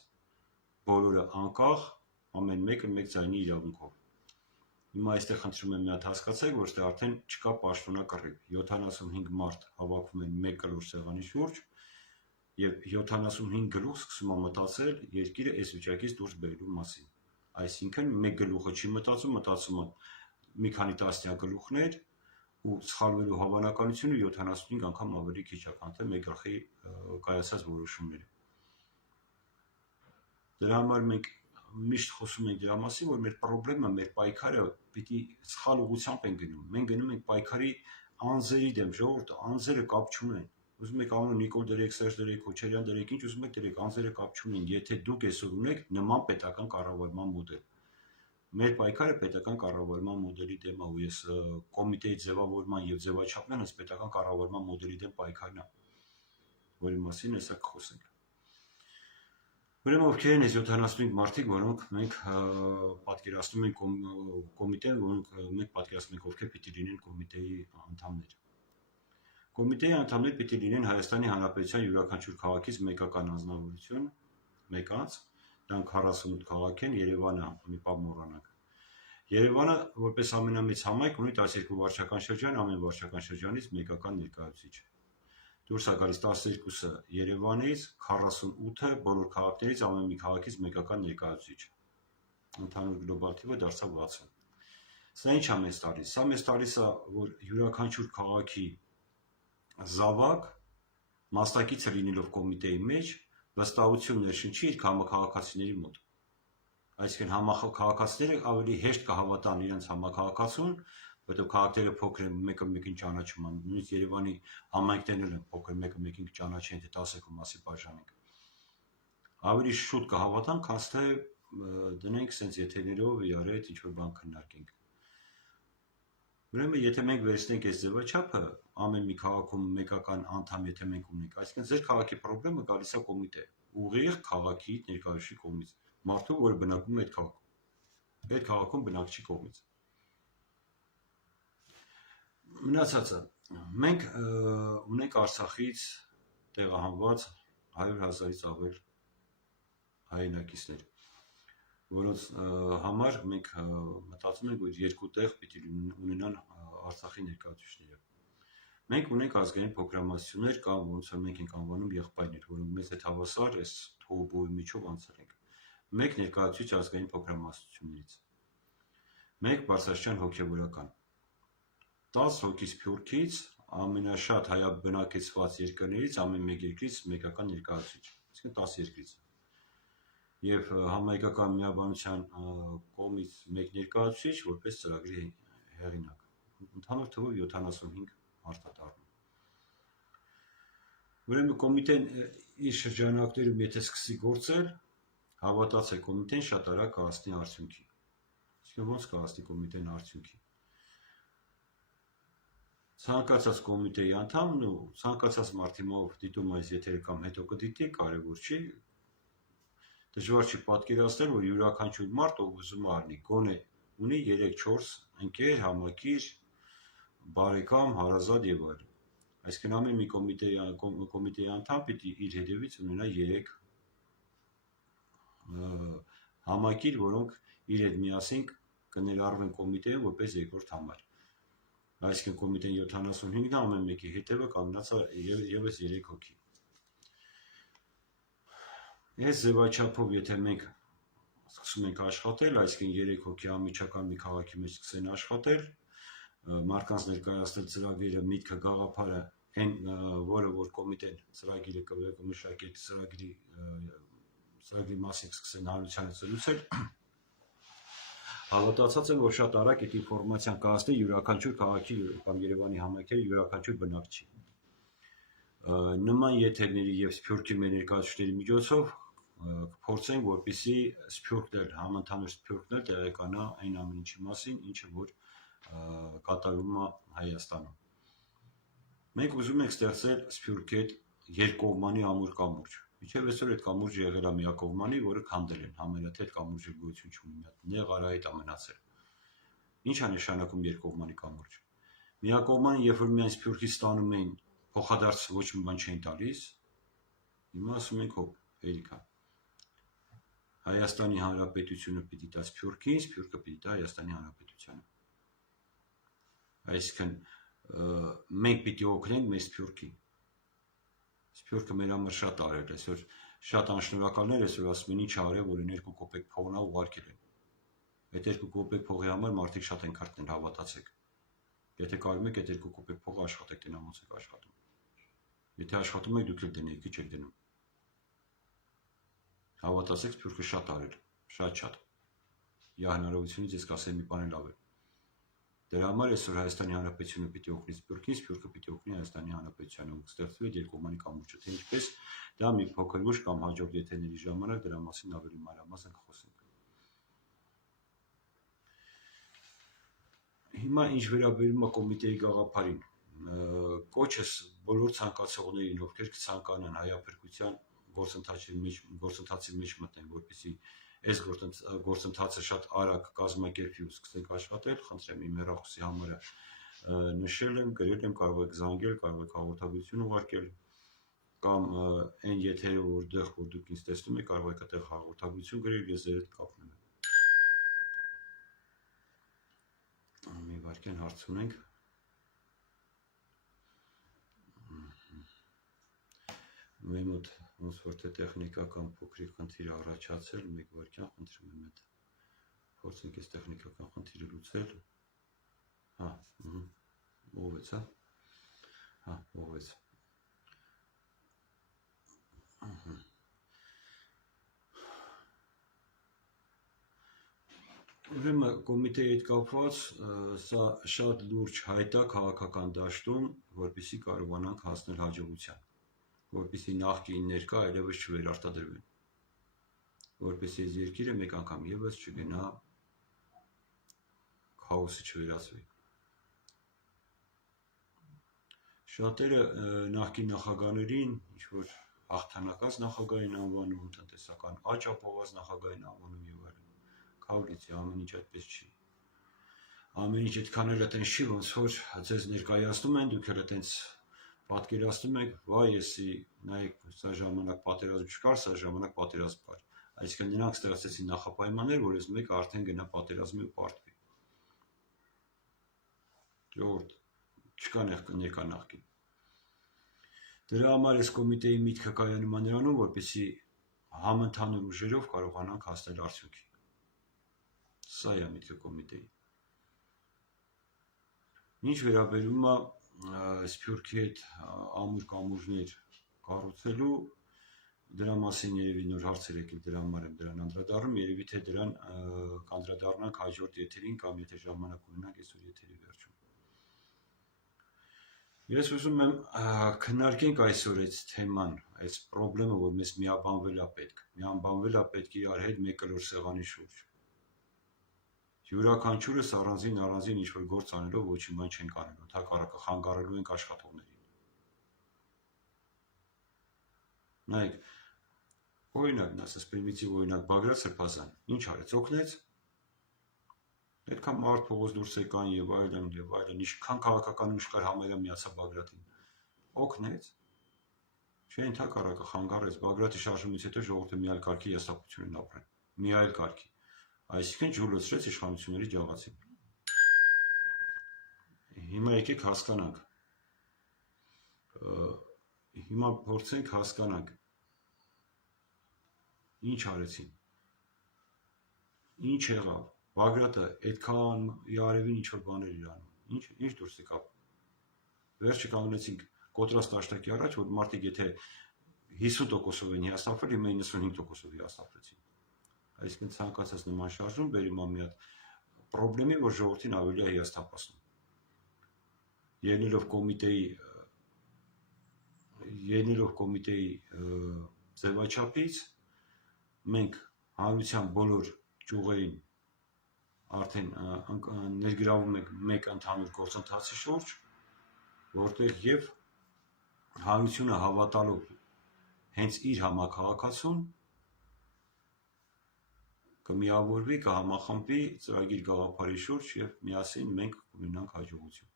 բոլորը անկախ, ամեն մեկը մեկ ձայնի իրավունքով։ Հիմա այստեղ խնդրում եմ մի հատ հասկացեք, որ ստեղ արդեն չկա պաշտոնակռիվ։ 75 մարդ հավաքվում են մեկ կլոր սեղանի շուրջ եւ 75 գլուխ սկսում է մտածել երկիրը այս վիճակից դուրս բերելու մասին։ Այսինքն մեկ գլուխը չի մտածում, մտածում է մի քանի տասնյակ գլուխներ ու սխալվելու հավանականությունը 75 անգամ ավելի քիչ է, քան թե մեկ գլխի կայացած որոշումները։ Դրա համար մենք միշտ խոսում ենք դրա մասին, որ մեր խնդրեմը, մեր պայքարը պիտի սխալ ուղղությամբ են գնում։ Մենք գնում ենք պայքարի անձերի դեմ, ժողովուրդը անձերը կապ չունեն։ Ուզում եք անուն Նիկոլ դրեք, Սերժ դրեք, Քոչարյան դրեք, ինչ ուզում եք դրեք, անձերը կապ չունեն, եթե դուք այսօր ունեք նման պետական կառավարման մոդել։ Մեր պայքարը պետական կառավարման մոդելի դեմ է, ու ես կոմիտեի ձևավորման եւ ձևաչափման հենց պետական կառավարման մոդելի դեմ պայքարն է, որի մասին հեսա կխոսենք։ Ուրեմն ովքեր են այս 75 մարդիկ, որոնք մենք պատկերացնում ենք կոմիտեն, որոնք մենք պատկերացնում ենք ովքեր պիտի լինեն կոմիտեի անդամներ։ Կոմիտեի անդամներ պիտի լինեն Հայաստանի Հանրապետության յուրաքանչյուր քաղաքից մեկական անձնավորություն, մեկ անձ, դրանք 48 քաղաք են, Երևանը մի պահ մոռանանք։ Երևանը որպես ամենամեծ համայնք ունի 12 վարչական շրջան, ամեն վարչական շրջանից մեկական ներկայացուցիչ։ Դուրս է գալիս 12-ը Երևանից, 48-ը բոլոր քաղաքներից ամեն մի քաղաքից մեկական ներկայացուցիչ։ Ընդհանուր գլոբալ թիվը դարձավ 60։ Սա ինչ է մեզ տալիս։ Սա մեզ տալիս է, որ յուրաքանչյուր քաղաքի զավակ մասնակիցը լինելով կոմիտեի մեջ վստահություն ներշնչի իր համաքաղաքացիների մոտ։ Այսինքն համաքաղաքացիները ավելի հեշտ կհավատան իրենց համաքաղաքացուն, որտեղ քաղաքները փոքր են, մեկը մեկին ճանաչում են, նույնիսկ Երևանի համայնքներն են փոքր, մեկը մեկին ճանաչեն, թե 10 մասի բաժանենք։ Ավելի շուտ կհավատան, քան թե դնենք սենց եթերներով իրար հետ ինչ-որ բան քննարկենք։ Ուրեմն եթե մենք վերցնենք այս ձևաչափը, ամեն մի քաղաքում մեկական անդամ եթե մենք ունենք, այսինքն ձեր քաղաքի խնդրումը գալիս է կոմիտե, ուղիղ քաղաքի ներկայացուցիչի կողմից, մարդու, որը բնակվում է այդ քաղաքում, այդ քաղաքում բնակչի կողմից։ Մնացածը, մենք ունենք Արցախից տեղահանված 100,000-ից ավել հայրենակիցներ, որոնց համար մենք մտածում ենք, որ երկու տեղ պիտի ունենան Արցախի ներկայացուցիչները։ Մենք ունենք ազգային փոքրամասնություններ կամ ոնց որ մենք ենք անվանում եղբայրներ, որոնք մեզ հետ հավասար այս թողոբոյի միջով անցել ենք։ Մեկ ներկայացուցիչ ազգային փոքրամասնություններից, մեկ բարձրաստիճան հոգևորական, 10 հոգի Սփյուռքից, ամենաշատ հայաբնակեցված երկրներից ամեն մեկ երկրից մեկական ներկայացուցիչ, այսինքն 10 երկրից։ Եվ համահայկական միաբանության կողմից մեկ ներկայացուցիչ, որպես ծրագրի հեղինակ, ընդհանուր թվով 75 մարդ է դառնում։ Ուրեմն կոմիտեն իր շրջանակներում եթե սկսի գործել, հավատացեք, կոմիտեն շատ արագ կհասնի արդյունքի։ Իսկ ոնց կհասնի կոմիտեն արդյունքի։ Ցանկացած կոմիտեի անդամն ու ցանկացած մարդի մով դիտում այս եթերը կամ հետո կդիտի, կարևոր չի, դժվար չի պատկերացնել, որ յուրաքանչյուր մարդ, ով ուզում է առնի, գոնե ունի 3-4 ընկեր, համակիր, բարեկամ, հարազատ եւ այլն։ Այսինքն ամեն մի կոմիտեի անդամ պիտի իր հետևից ունենա 3 համակիր, որոնք իր հետ միասին կներառվեն կոմիտեին որպես երկրորդ համար։ Այսինքն կոմիտեն 75-ն ամեն մեկի հետևը կանգնած է եւս 3 հոգի։ Այս ձևաչափով եթե մենք սկսում ենք աշխատել, այսինքն 3 հոգի անմիջական մի քաղաքի մեջ սկսեն աշխատել, մարդկանց ներկայացնել ծրագիրը, միտքը, գաղափարը, այն որը որ կոմիտեն ծրագիրը կմշակի, ծրագրի մասին սկսեն հանրությանը ծրուցել, հավատացած եմ, որ շատ արագ այդ ինֆորմացիան կհասնի յուրաքանչյուր քաղաքի կամ Երևանի համայնքի յուրաքանչյուր բնակչի։ Նման եթերների եւ Սփյուռքի մեր ներկայացուցիչների միջոցով փորձենք, որպեսզի Սփյուռքն համընդհանուր Սփյուռքն տեղեկանա այն ամեն ինչի մասին, ինչը որ կատարվում է Հայաստանում։ Մենք ուզում ենք ստեղծել Սփյուռքի հետ երկկողմանի ամուր կամուրջ։ Մինչև այսօր այդ կամուրջը եղել է միակողմանի, որը քանդել են, համարյա թե այդ կամուրջը գոյություն չունի, նեղ արահետ է մնացել։ Ինչ է նշանակում երկկողմանի կամուրջ։ Միակողմանի, երբ որ միայն Սփյուռքից ստանում էին, փոխադարձ ոչ մի բան չէին տալիս, հիմա ասում ենք հոп, հերիքա։ Հայաստանի Հանրապետությունը պիտի տա Սփյուռքին, Սփյուռքը պիտի տա Հայաստանի Հանրապետությանը։ Այսինքն մենք պիտի օգնենք մեր Սփյուռքին։ Սփյուռքը մեր համար շատ արել է, այսօր շատ անշնորհակալներ այսօր ասում են ինչ արել, որ 2 կոպեկ փողն ուղարկել են։ Այդ 2 կոպեկ փողի համար մարդիկ շատ են քարտեն, հավատացեք։ Եթե կարում եք այդ 2 կոպեկ փողը աշխատեք, դենա ոնց եք աշխատում։ Եթե աշխատում եք, դուք էլ դնեք, քիչ եք դնում։ Հավատացեք, Սփյուռքը շատ արել, շատ։ Իա հնարավորությունից ես կասեմ մի բան լավ է։ Դրա համար այսօր Հայաստանի Հանրապետությունը պիտի օգնի Սփյուռքին, Սփյուռքը պիտի օգնի Հայաստանի Հանրապետությանը, ու ստեղծվի այդ երկկողմանի կամուրջը, թե ինչպես դա մի փոքր ուշ կամ հաջորդ եթերների ժամանակ դրա մասին ավելի մանրամասն կխոսենք։ Հիմա ինչ վերաբերում է կոմիտեի գաղափարին, կոչս բոլոր ցանկացողներին, ովքեր կցանկանան հայափրկության գործընթացի մեջ մտնեն, որպեսզի այս գործընթացը շատ արագ կազմակերպվի ու սկսենք աշխատել, խնդրեմ իմ հեռախոսի համարը նշել եմ, գրել եմ, կարող եք զանգել, կարող եք հաղորդագրություն ուղարկել, կամ այն եթերը որտեղ որ դուք ինձ տեսնում եք, կարող եք այդտեղ հաղորդագրություն գրել, ես ձեր հետ կապնում եմ։ Մի վարքյան հարց ունենք։ Մեր մոտ ոնց որ թե տեխնիկական փոքրիկ խնդիր առաջացել, մեկ վարքյան խնդրում եմ այդ փորձենք այս տեխնիկական խնդիրը լուծել։ Հա, ուղղեց, հա։ Հա, ուղղեց։ Ուրեմն կոմիտեի հետ կապված սա շատ լուրջ հայտ է քաղաքական դաշտում, որպեսզի կարողանանք հասնել հաջողության, որպեսզի նախկին ներկա այլևս չվերարտադրվեն, որպեսզի այս երկիրը մեկ անգամ եւս չգնա քաոսի չվերածվի։ Շատերը նախկին նախագահներին, ինչ-որ հաղթանակած նախագահային անվանում, տնտեսական աճ ապահոված նախագահային անվանում եւ այլն։ Քավլիցի ամեն ինչ այդպես չի։ Ամեն ինչ այդքան էլ այտենց չի, ոնց որ ձեզ ներկայացնում են, դուք էլ այտենց պատկերացնում եք, վայ, եսի նայեք, սա ժամանակ պատերազմ չկար, սա ժամանակ պատերազմ կար։ Այսինքն նրանք ստեղծեցին նախապայմաններ, որ այս մեկը արդեն գնա պատերազմի ու պարտվի։ Ժողովուրդ, չկա ներկա նախկին։ Դրա համար այս կոմիտեի միտքը կայանում է նրանում, որպեսզի համընդհանուր ուժերով կարողանանք հասնել արդյունքի։ Սա է միտքը կոմիտեի։ Ինչ վերաբերում է Սփյուռքի հետ ամուր կամուրջներ կառուցելու, դրա մասին երևի նոր հարցեր եկել, դրա համար եմ դրան անդրադառնում, երևի թե դրան կանդրադառնանք հաջորդ եթերին կամ եթե ժամանակ ունենանք այսօր եթերի վերջում։ Ես ուզում եմ քննարկենք այսօր այս թեման, այս խնդիրը, որ մեզ միաբանվել է պետք իրար հետ մեկ կլոր սեղանի շուրջ։ Յուրաքանչյուրս առանձին ինչ-որ գործ անելով ոչինչ բան չենք անելու, հակառակը խանգարելու ենք աշխատողներին։ Նայեք, օրինակ, ասես պրիմիտիվ օրինակ Բագրատ Սրբազան, ինչ արեց, օգնեց։ Այդքան մարդ փողոց դուրս եկան եւ այլն, ինչքան քաղաքական ուժ կար համարյա միացավ Բագրատին։ Օգնեց։ Չէ, ընդհակառակը խանգարեց Բագրատի շարժումից հետո ժողովուրդը մի այլ կարգի հիասթափություն են ապրել։ Մի այլ կարգի։ Այսինքն ջուլոցրեց իշխանությունների ջաղացին։ Հիմա եկեք հասկանանք։ Հիմա փորձենք հասկանանք ինչ արեցին։ Ինչ եղավ։ Բագրատը այդքան արևին ինչ-որ բաներ իր անում։ Ինչ դուրս եկավ։ Վերջը կանգնեցինք կոտրած տաշտակի առաջ, որ մարդիկ եթե 50%-ով են հիասթափվել, հիմա 95%-ով հիասթափվեցին։ Այսինքն ցանկացած նման շարժում բերում է մի հատ խնդրի, որ ժողովրդին ավելի է հիասթափացնում։ Ելնելով կոմիտեի ձևաչափից մենք հանրության բոլոր ճյուղերին արդեն ներգրավում ենք մեկ ընդհանուր գործընթացի շուրջ, որտեղ եւ հանրությունը հավատալով հենց իր համակարգացուն կմիավորվի, կհամախմբվի ծրագիր գաղափարի շուրջ եւ միասին մենք կունենանք հաջողություն,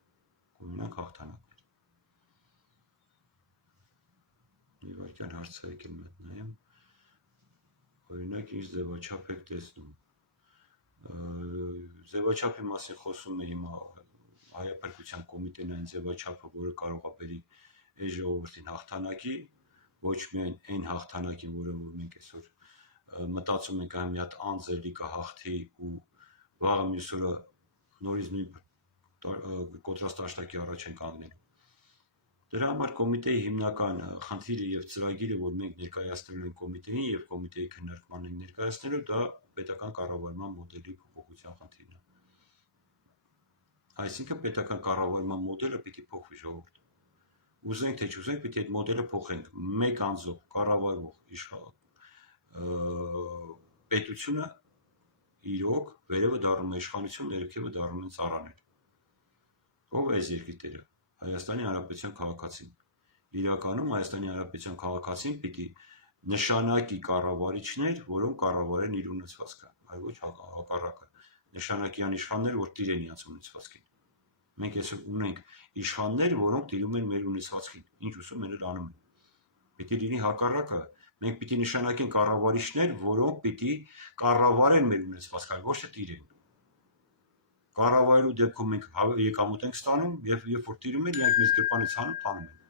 կունենանք հաղթանակներ։ Մի վարքյան հարցը եկել մտնեմ, օրինակ ինչ ձևաչափ եք տեսնում։ Ձևաչափի մասին խոսում է հիմա հայապետության կոմիտեն այն ձևաչափը, որը կարող է բերի այս ժողովրդին հաղթանակի, ոչ միայն այն հաղթանակին, որը որ մենք այսօր մտածում ենք այն մի հատ անձելի կհաղթի ու վաղը մյուս օրը նորից նույն կոտրած տաշտակի առաջ են կանգնելու։ Դրա համար կոմիտեի հիմնական խնդիրը եւ ծրագիրը, որ մենք ներկայացնելու ենք կոմիտեին եւ կոմիտեի քննարկմանն ենք ներկայացնելու, դա պետական կառավարման մոդելի փոփոխության խնդիրն է։ Այսինքն պետական կառավարման մոդելը պիտի փոխվի ժողովուրդ։ Ուզենք թե չուզենք, պիտի այդ մոդելը փոխենք։ Մեկ անձով կառավարվող պետությունը իրոք վերևը դառնում է իշխանություն, ներքևը դառնում են ծառաներ։ Ով է այս երկրի տերը։ Հայաստանի Հանրապետության քաղաքացին։ Իրականում Հայաստանի Հանրապետության քաղաքացին պիտի նշանակի կառավարիչներ, որոնք կառավարեն իր ունեցվածքը, այլ ոչ հակառակը։ Նշանակի իշխաններ, որ տիրեն իրենց ունեցվածքին։ Մենք այսօր ունենք իշխաններ, որոնք տիրում են մեր ունեցվածքին, ինչ ուզում են անում են։ Պիտի լինի հակառակը, մենք պիտի նշանակենք կառավարիչներ, որոնք պիտի կառավարեն մեր ունեցվածքը, այլ ոչ թե տիրեն։ Կառավարելու դեպքում մենք եկամուտ ենք ստանում եւ երբ որ տիրում են, իրանք մեզ գրպանից հանում, տանում են։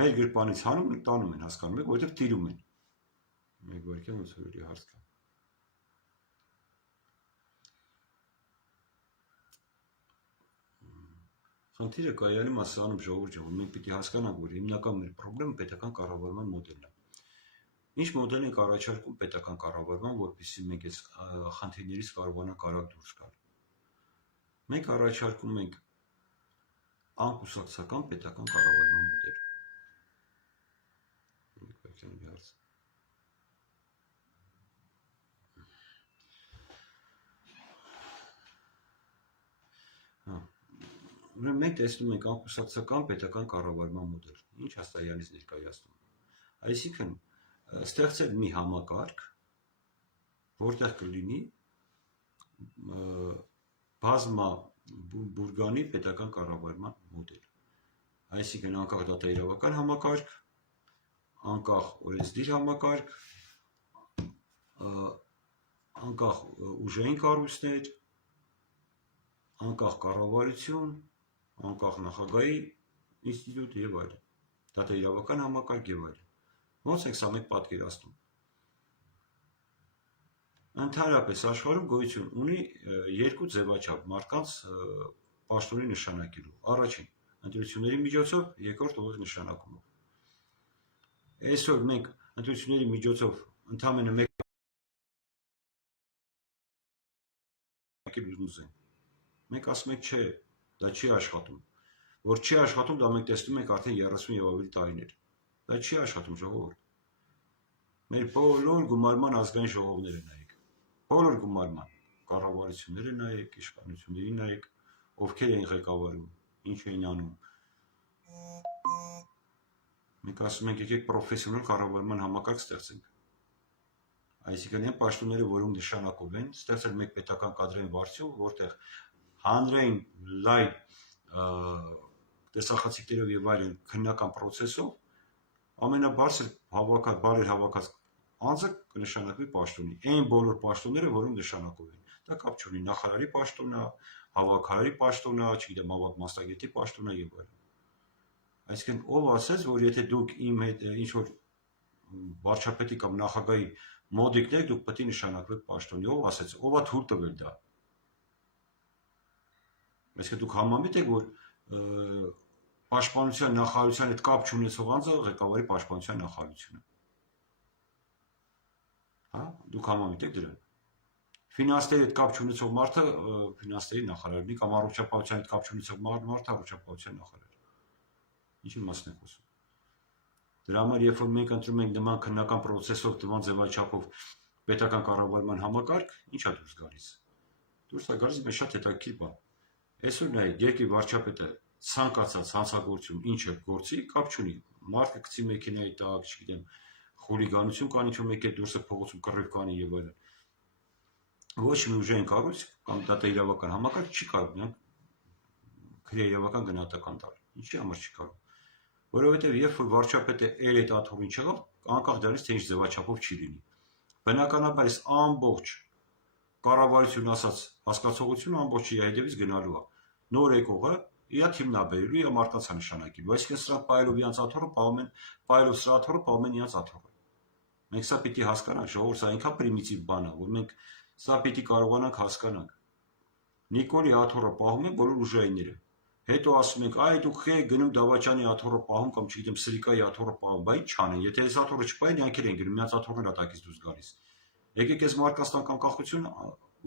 Մեր գրպանից հանում են, տանում են, հասկանում եք, որովհետեւ տիրում են։ Մեկ վարքյան ոնց որ էլի հարց կա։ Խնդիրը կայանում է սանում ժողովուրդ, մենք պիտի հասկանանք, որ հիմնական մեր խնդիրը պետական կառավարման մոդելն է։ Ինչ մոդել ենք առաջարկում պետական կառավարման, որպեսզի մենք այս խնդիրներից կարողանանք արագ դուրս գալ։ Մենք առաջարկում ենք անկուսակցական պետական կառավարման մոդել։ Ուրեմն մենք տեսնում ենք անկուսակցական պետական կառավարման մոդել, ինչ է սա իրանից ներկայացնում։ Այսինքն ստեղծել մի համակարգ, որտեղ կլինի բազմա բուրգանի պետական կառավարման մոդել։ Այսինքն անկախ դատաիրավական համակարգ, անկախ օրենսդիր համակարգ, անկախ ուժային կառույցներ, անկախ կառավարություն, անկախ նախագահի ինստիտուտ եւ այլն, դատաիրավական համակարգ եւ այլն։ Ոնց ենք սա մենք պատկերացնում։ Ընդհանրապես աշխարհում գոյություն ունի երկու ձևաչափ մարդկանց պաշտոնի նշանակելու։ Առաջին ընտրությունների միջոցով, երկրորդ ուղիղ նշանակումով։ Այսօր մենք ընտրությունների միջոցով ընդամենը մեկ ուզում ենք։ Մենք ասում ենք չէ, դա չի աշխատում։ Որ չի աշխատում, դա մենք տեսնում ենք արդեն 30 եւ ավելի տարիներ։ Դա չի աշխատում, ժողովուրդ։ Մեր բոլոր գումարման ազգային ժողովները նայեք։ Բոլոր գումարման կառավարությունները նայեք, իշխանությունների նայեք, ովքեր են ղեկավարում, ինչ էին անում։ Մենք ասում ենք եկեք պրոֆեսիոնալ կառավարման համակարգ ստեղծենք։ Այսինքն այն պաշտոնները, որոնք նշանակով են, ստեղծել մեկ պետական կադրային վարչություն, որտեղ հանրային լայն տեսախցիկներով եւ այլն քննական process-ով ամենաբարձր բարեր հավաքած անձը կնշանակվի պաշտոնի։ Այն բոլոր պաշտոնները, որոնք նշանակով են։ Դա կապ չունի նախարարի պաշտոնը, հավաքարարի պաշտոնը, չգիտեմ, ավագ մասնագետի պաշտոնը եւ այլն։ Այսինքն ով ասեց, որ եթե դուք իմ հետ ինչ որ վարչապետի կամ նախագահի մոդիկներ դուք պետք է նշանակվեք պաշտոնի, ով ասեց, ով է թույլ տվել դա։ Այսինքն դուք համամիտ եք, որ պաշտպանության նախարարության հետ կապ չունեցող անձը ղեկավարի պաշտպանության նախարարությունը։ Հա, դուք համամիտ եք դրան։ Ֆինանսների հետ կապ չունեցող մարդը ֆինանսների նախարարի կամ առողջապահության հետ կապ չունեցող մարդը առողջապահության նախարար։ Ինչի մասն եք խոսում։ Դրա համար երբ որ մենք ընտրում ենք նման քննական process-ով, նման ձևաչափով պետական կառավարման համակարգ, ի՞նչ է դուրս գալիս։ Դուրս է գալիս մեծ շատ հետաքրքիր բան։ Այսօր նայեք, երկրի վարչապետը ցանկացած հանցագործություն ինչ է գործի, կապ չունի։ Մարդը գցի մեքենայի տակ, չգիտեմ, խուլիգանություն կանի, ինչ-որ մեկ է դուրսը փողոցում կռիվ կանի եւ այլն։ Ոչ մի ուժային կառույց կամ դատաիրավական համակարգ չի կարող նրան քրեիրավական գնահատական տալ։ Ինչի համար չի կարող։ Որովհետև երբ որ վարչապետը այդ աթոռին չեղավ, անկախ դրանից թե ինչ ձևաչափով չի լինի։ Բնականաբար այս ամբողջ կառավարություն ասած հասկացողությունը ամբողջ իր հետևից գնալու է։ Նոր եկողը իա թիմնաբերելու, իա մարդկանց նշանակելու։ Այսինքն սրա պայելով իրանց աթոռը պահում են, պայելով սրա աթոռը պահում են իրանց աթոռը։ Մենք սա պիտի հասկանանք, ժողովուրդ, սա այնքան պրիմիտիվ բան է, որ մենք սա պիտի կարողանանք հասկանանք։ Նիկոլի աթոռը պահում են բոլոր ուժայինները։ Հետո ասում ենք, այ դուք եք գնում Դավաճանի աթոռը պահում կամ չգիտեմ Սրիկայի աթոռը պահում, բայց ի՞նչ անեն, եթե այս աթոռը չպահեն, իրանք են գնում, միած աթոռն է տակից դուրս գալիս։ Եկեք այս մարդկանց տան անկախություն,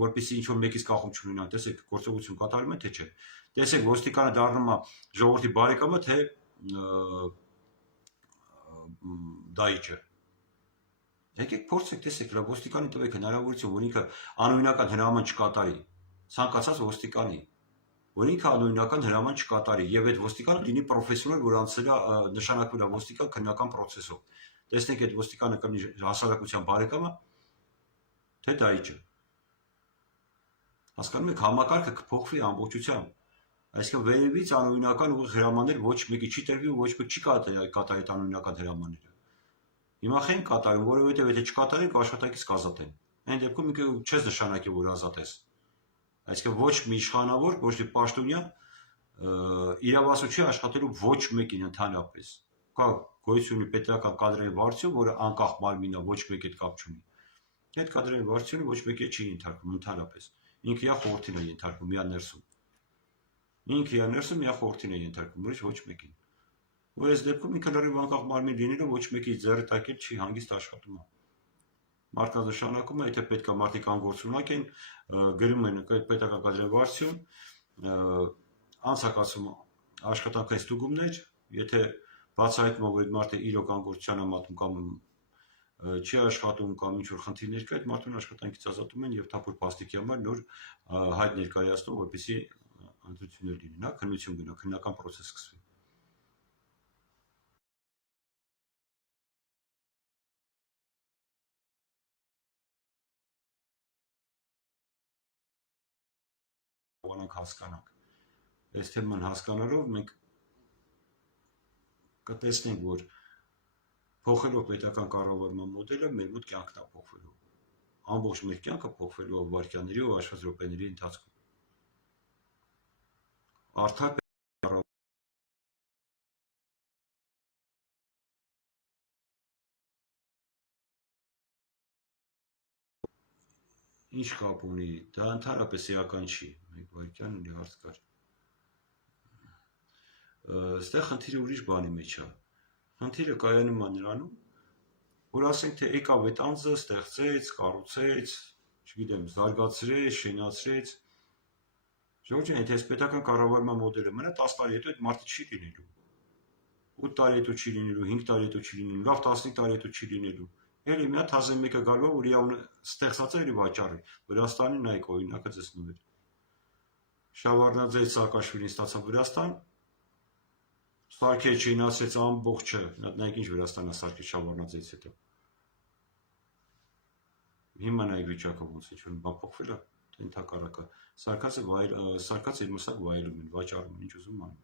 որպեսզի ինչ որ մեկից կախում չունենան, տեսեք գործողություն կատարում են, թե չէ։ Տեսեք ոստիկանը դառնում է ժողովրդի բարեկամը, թե դայիճը։ Եկեք փորձեք, տեսեք, հա ոստիկանի տվեք հնարավորություն, որ ինքը անօրինական հրաման չկատարի, ցանկացած ոստիկանի, որ ինքը անօրինական հրաման չկատարի եւ այդ ոստիկանը լինի պրոֆեսիոնալ, որ անցել է նշանակվել է ոստիկան քննական process-ով։ Տեսնենք այդ ոստիկանը կլինի հասարակության բարեկամը, թե դայիճը։ Հասկանում եք, համակարգը կփոխվի ամբողջությամբ։ Այսինքն վերևից անօրինական ուղիղ հրամաններ ոչ մեկի չի տրվի ու ոչ մեկ չի կատարի այդ անօրինական հրամանները։ Հիմա խեն կատարում, որովհետև եթե չկատարենք, աշխատակից կազատեն։ Այն դեպքում ինքը չես նշանակի, որ ազատես։ Այսինքն ոչ մի իշխանավոր, ոչ մի պաշտոնյա իրավասու չի աշխատելու ոչ մեկին ընդհանրապես։ Կա գոյություն ունի պետական կադրային վարչություն, որը անկախ մարմին է, ոչ մեկի հետ կապ չունի։ Այդ կադրային վարչությունը ոչ մեկի չի ենթարկվում ընդհանրապես։ Ինքը իա խորհրդին է ենթարկվում, միա ներսում։ Ինքը իա ներսում միա խորհրդին է ենթարկվում, ոչ մեկին։ Որ այս դեպքում ինքը լրիվ անկախ մարմին լինելով ոչ մեկի ձեռը տակել չի հանգիստ աշխատում։ Մարդկանց նշանակում է, եթե պետք է մարդիկ անգործունակ են, գրում են պետական կադրային վարչություն, անցակացում աշխատանքային ստուգումներ, եթե բացահայտվում որ այդ մարդը իրոք անգործության է մատնում կամ չի աշխատում կամ ինչ որ խնդիրներ կա, այդ մարդուն աշխատանքից ազատում են եւ թափուր փաստիկի համար նոր հայտ ներկայացնում, որպեսզի ընտրություններ լինեն, քննություն գնա, քննական process սկսվի։ Կարողանանք հասկանանք։ Այս թեման հասկանալով մենք կտեսնենք, որ փոխելով պետական կառավարման մոդելը մեր մոտ կյանքն է փոխվելու։ Ամբողջ մեր կյանքը փոխվելու է վայրկյանների ու աշխատած րոպեների ընթացքում։ Արդար ինչ կապ ունի, դա ընդհանրապես էական չի, մեկ վայրկյան ունի հարց կար։ Ստեղ խնդիրը ուրիշ բանի մեջ է։ Խնդիրը կայանում է նրանում, որ ասենք թե եկավ այդ անձը, ստեղծեց, կառուցեց, չգիտեմ, զարգացրեց, շենացրեց։ Ժողովուրդ ջան, եթե այս պետական կառավարման մոդելը մնա 10 տարի հետո այդ մարդը չի լինելու։ 8 տարի հետո չի լինելու, 5 տարի հետո չի լինելու, լավ 15 տարի հետո չի լինելու։ Էլի մի հատ հազար մեկը գալու է, որի անունը ստեղծած է էլի վաճառի։ Վրաստանի նայեք օրինակը ձեզ նվեր։ Շավարդնաձեի Սաակաշվիլին ստացավ Վրաստան, սարքեց, շինացրեց ամբողջը, նայեք ինչ Վրաստանա սարքեց Շավարդնաձեից հետո։ Հիմա նայեք վիճակը ոնց է, ինչ-որ բան փոխվել է, թե ընդհակառակը։ Սարքած իր մսակ վայելում են, վաճառում են, ինչ ուզում անում։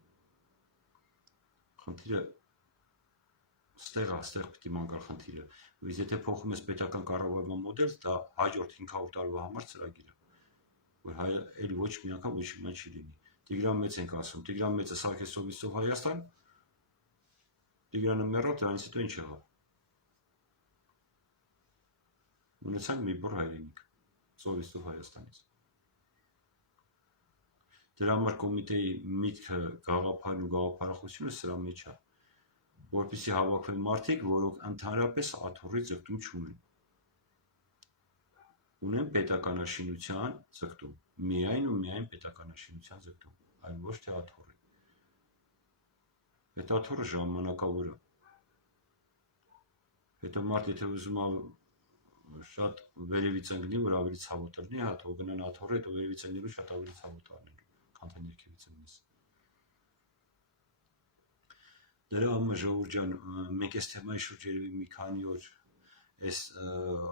Խնդիրը ստեղ պիտի ման գալ խնդիրը, բայց եթե փոխում ես պետական կառավարման մոդել, դա հաջորդ 500 տարվա համար ծրագիր է, որ էլի ոչ մի անգամ ոչ մի բան չի լինի։ Տիգրան Մեծ ենք ասում, Տիգրան Մեծը սարքեց Սովետով Հայաստան, Տիգրանը մեռավ, դրանից հետո ինչ եղավ։ Ունեցանք մի բուռ հայրենիք Սովետով Հայաստանից։ Դրա համար կոմիտեի միտքը, գաղափարն ու գաղափարախոսությունը սրա մեջ է, որպեսզի հավաքվեն մարդիկ, որոնք ընդհանրապես աթոռի ձգտում չունեն։ Ունեն պետականաշինության ձգտում, միայն ու միայն պետականաշինության ձգտում, այլ ոչ թե աթոռի։ Այդ աթոռը ժամանակավոր է։ Հետո մարդ եթե ուզում է շատ վերևից ընկնի, որ ավելի ցավոտ լինի, հա թող գնան աթոռի, հետո վերևից ընկնելու շատ ավելի ցավոտ լինելու, քան թե ներքևից ընկնես։ Դրա համար ժողովուրդ ջան, մենք այս թեմայի շուրջ երևի մի քանի օր այս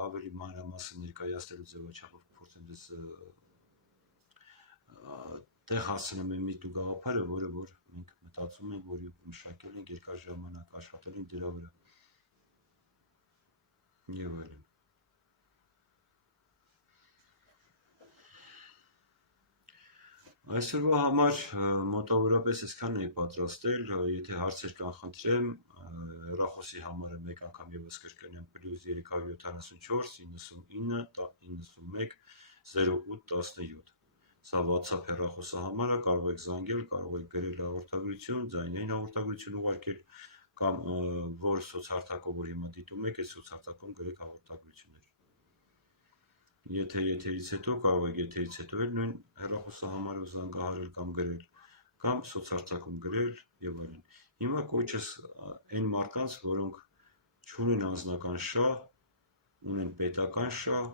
ավելի մանրամասն ներկայացնելու ձևաչափով փորձեմ դες տեղ հասցնեմ այն միտք ու գաղափարը, որը որ մենք մտածում ենք, որ մշակել ենք երկար ժամանակ, աշխատել ենք դրա վրա եւ այլն։ Այսօրվա համար մոտավորապես այսքանն էի պատրաստել, եթե հարցեր կան խնդրեմ, հեռախոսի համարը մեկ անգամ եւս կրկնեմ +374 99 91 0817։ Սա WhatsApp հեռախոսահամարը, կարող եք զանգել, կարող եք գրել հաղորդագրություն, ձայնային հաղորդագրություն ուղարկել կամ որ սոցհարթակով որ հիմա դիտում եք, այս սոցհարթակում գրեք հաղորդագրություններ։ Եթե եթերից հետո կարող եք եթերից հետո էլ նույն հեռախոսահամարով զանգահարել կամ գրել, կամ սոցհարթակում գրել եւ այլն։ Հիմա կոչս այն մարդկանց, որոնք չունեն անձնական շահ, ունեն պետական շահ,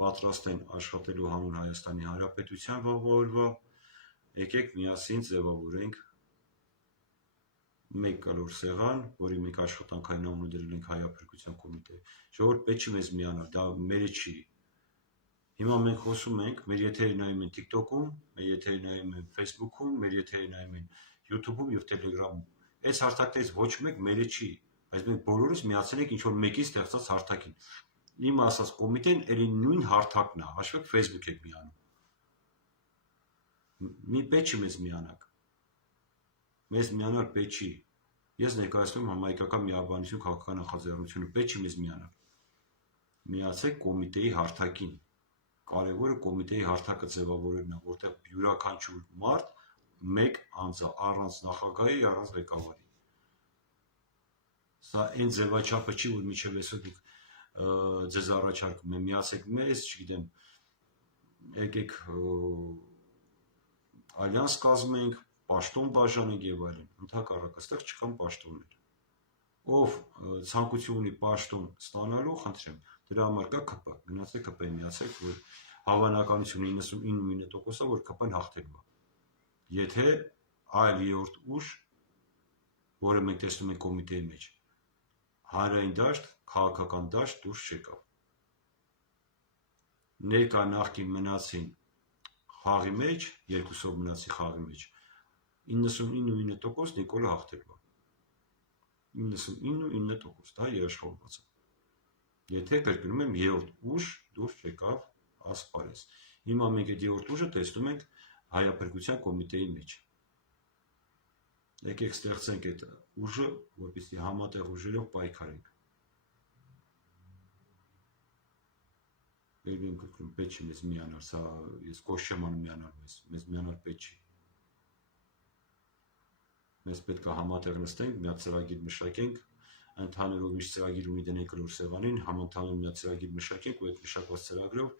պատրաստ են աշխատելու հանուն Հայաստանի Հանրապետության վաղվա օրվա, եկեք միասին ձևավորենք մեկ կլոր սեղան, որի մենք աշխատանքային անունը դրել ենք Հայափրկության կոմիտե։ Ժողովուրդ պետք չի մեզ միանալ, դա մերը չի։ Հիմա մենք խոսում ենք, մեր եթերը նայում են TikTok-ում, մեր եթերը նայում են Facebook-ում, մեր եթերը նայում են YouTube-ում եւ Telegram-ում։ Այս հարթակներից ոչ մեկ մերը չի, բայց մենք բոլորս միացել ենք ինչ-որ մեկի ստեղծած հարթակին։ Իմ ասած կոմիտեն էլի նույն հարթակն է, հաշվեք Facebook եք միանում։ Մի պետք չի մեզ միանալ։ Մեզ միանալ պետք չի։ Ես ներկայացնում եմ համայնքական միաբանություն քաղաքական նախաձեռնությունը, պետք չի մեզ միանալ։ Միացեք կոմիտեի հարթակին։ Կարևորը կոմիտեի հարթակը ձևավորելն է, որտեղ յուրաքանչյուր մարդ մեկ անձ է, առանց նախագահի, առանց ղեկավարի։ Սա այն ձևաչափը չի, որ մինչև այսօր դուք ձեզ առաջարկում եմ, միացեք մեզ, չգիտեմ, եկեք ալյանս կազմենք, պաշտոն բաժանենք եւ այլն։ Ընդհակառակը, այստեղ չկան պաշտոններ։ Ով ցանկություն ունի պաշտոն ստանալու, խնդրեմ, դրա համար կա ԿՊ, գնացեք ԿՊ-ի միացեք, որ հավանականությունը 99% որ ԿՊ-ն հաղթելու է։ եթե այլ երրորդ ուժ, որը մենք տեսնում ենք կոմիտեի մեջ, հանրային դաշտ, քաղաքական դաշտ դուրս չեկավ։ Ներկա նախկին մնացին խաղի մեջ, երկուսով մնացի խաղի մեջ, 99.9% Նիկոլը հաղթելու է։ 99.9% դա երաշխավորված է։ Եթե կրկնում եմ երրորդ ուժ դուրս չեկավ ասպարեզ։ Հիմա մենք այդ երրորդ ուժը տեսնում ենք հայապրկության կոմիտեի մեջ։ Եկեք ստեղծենք այդ ուժը, որպեսզի համատեղ ուժերով պայքարենք։ Երբ կրկնում պետք չի մեզ միանալ, սա ես կոշ չեմ անում միանալ մեզ միանալ պետք չի։ Մեզ պետք է համատեղ նստենք, մի հատ ծրագիր մշակենք, ընդհանուրով ինչ ծրագիր ունի դնենք կլոր սեղանին, համընդհանուր մի հատ ծրագիր մշակենք ու այդ մշակված ծրագրով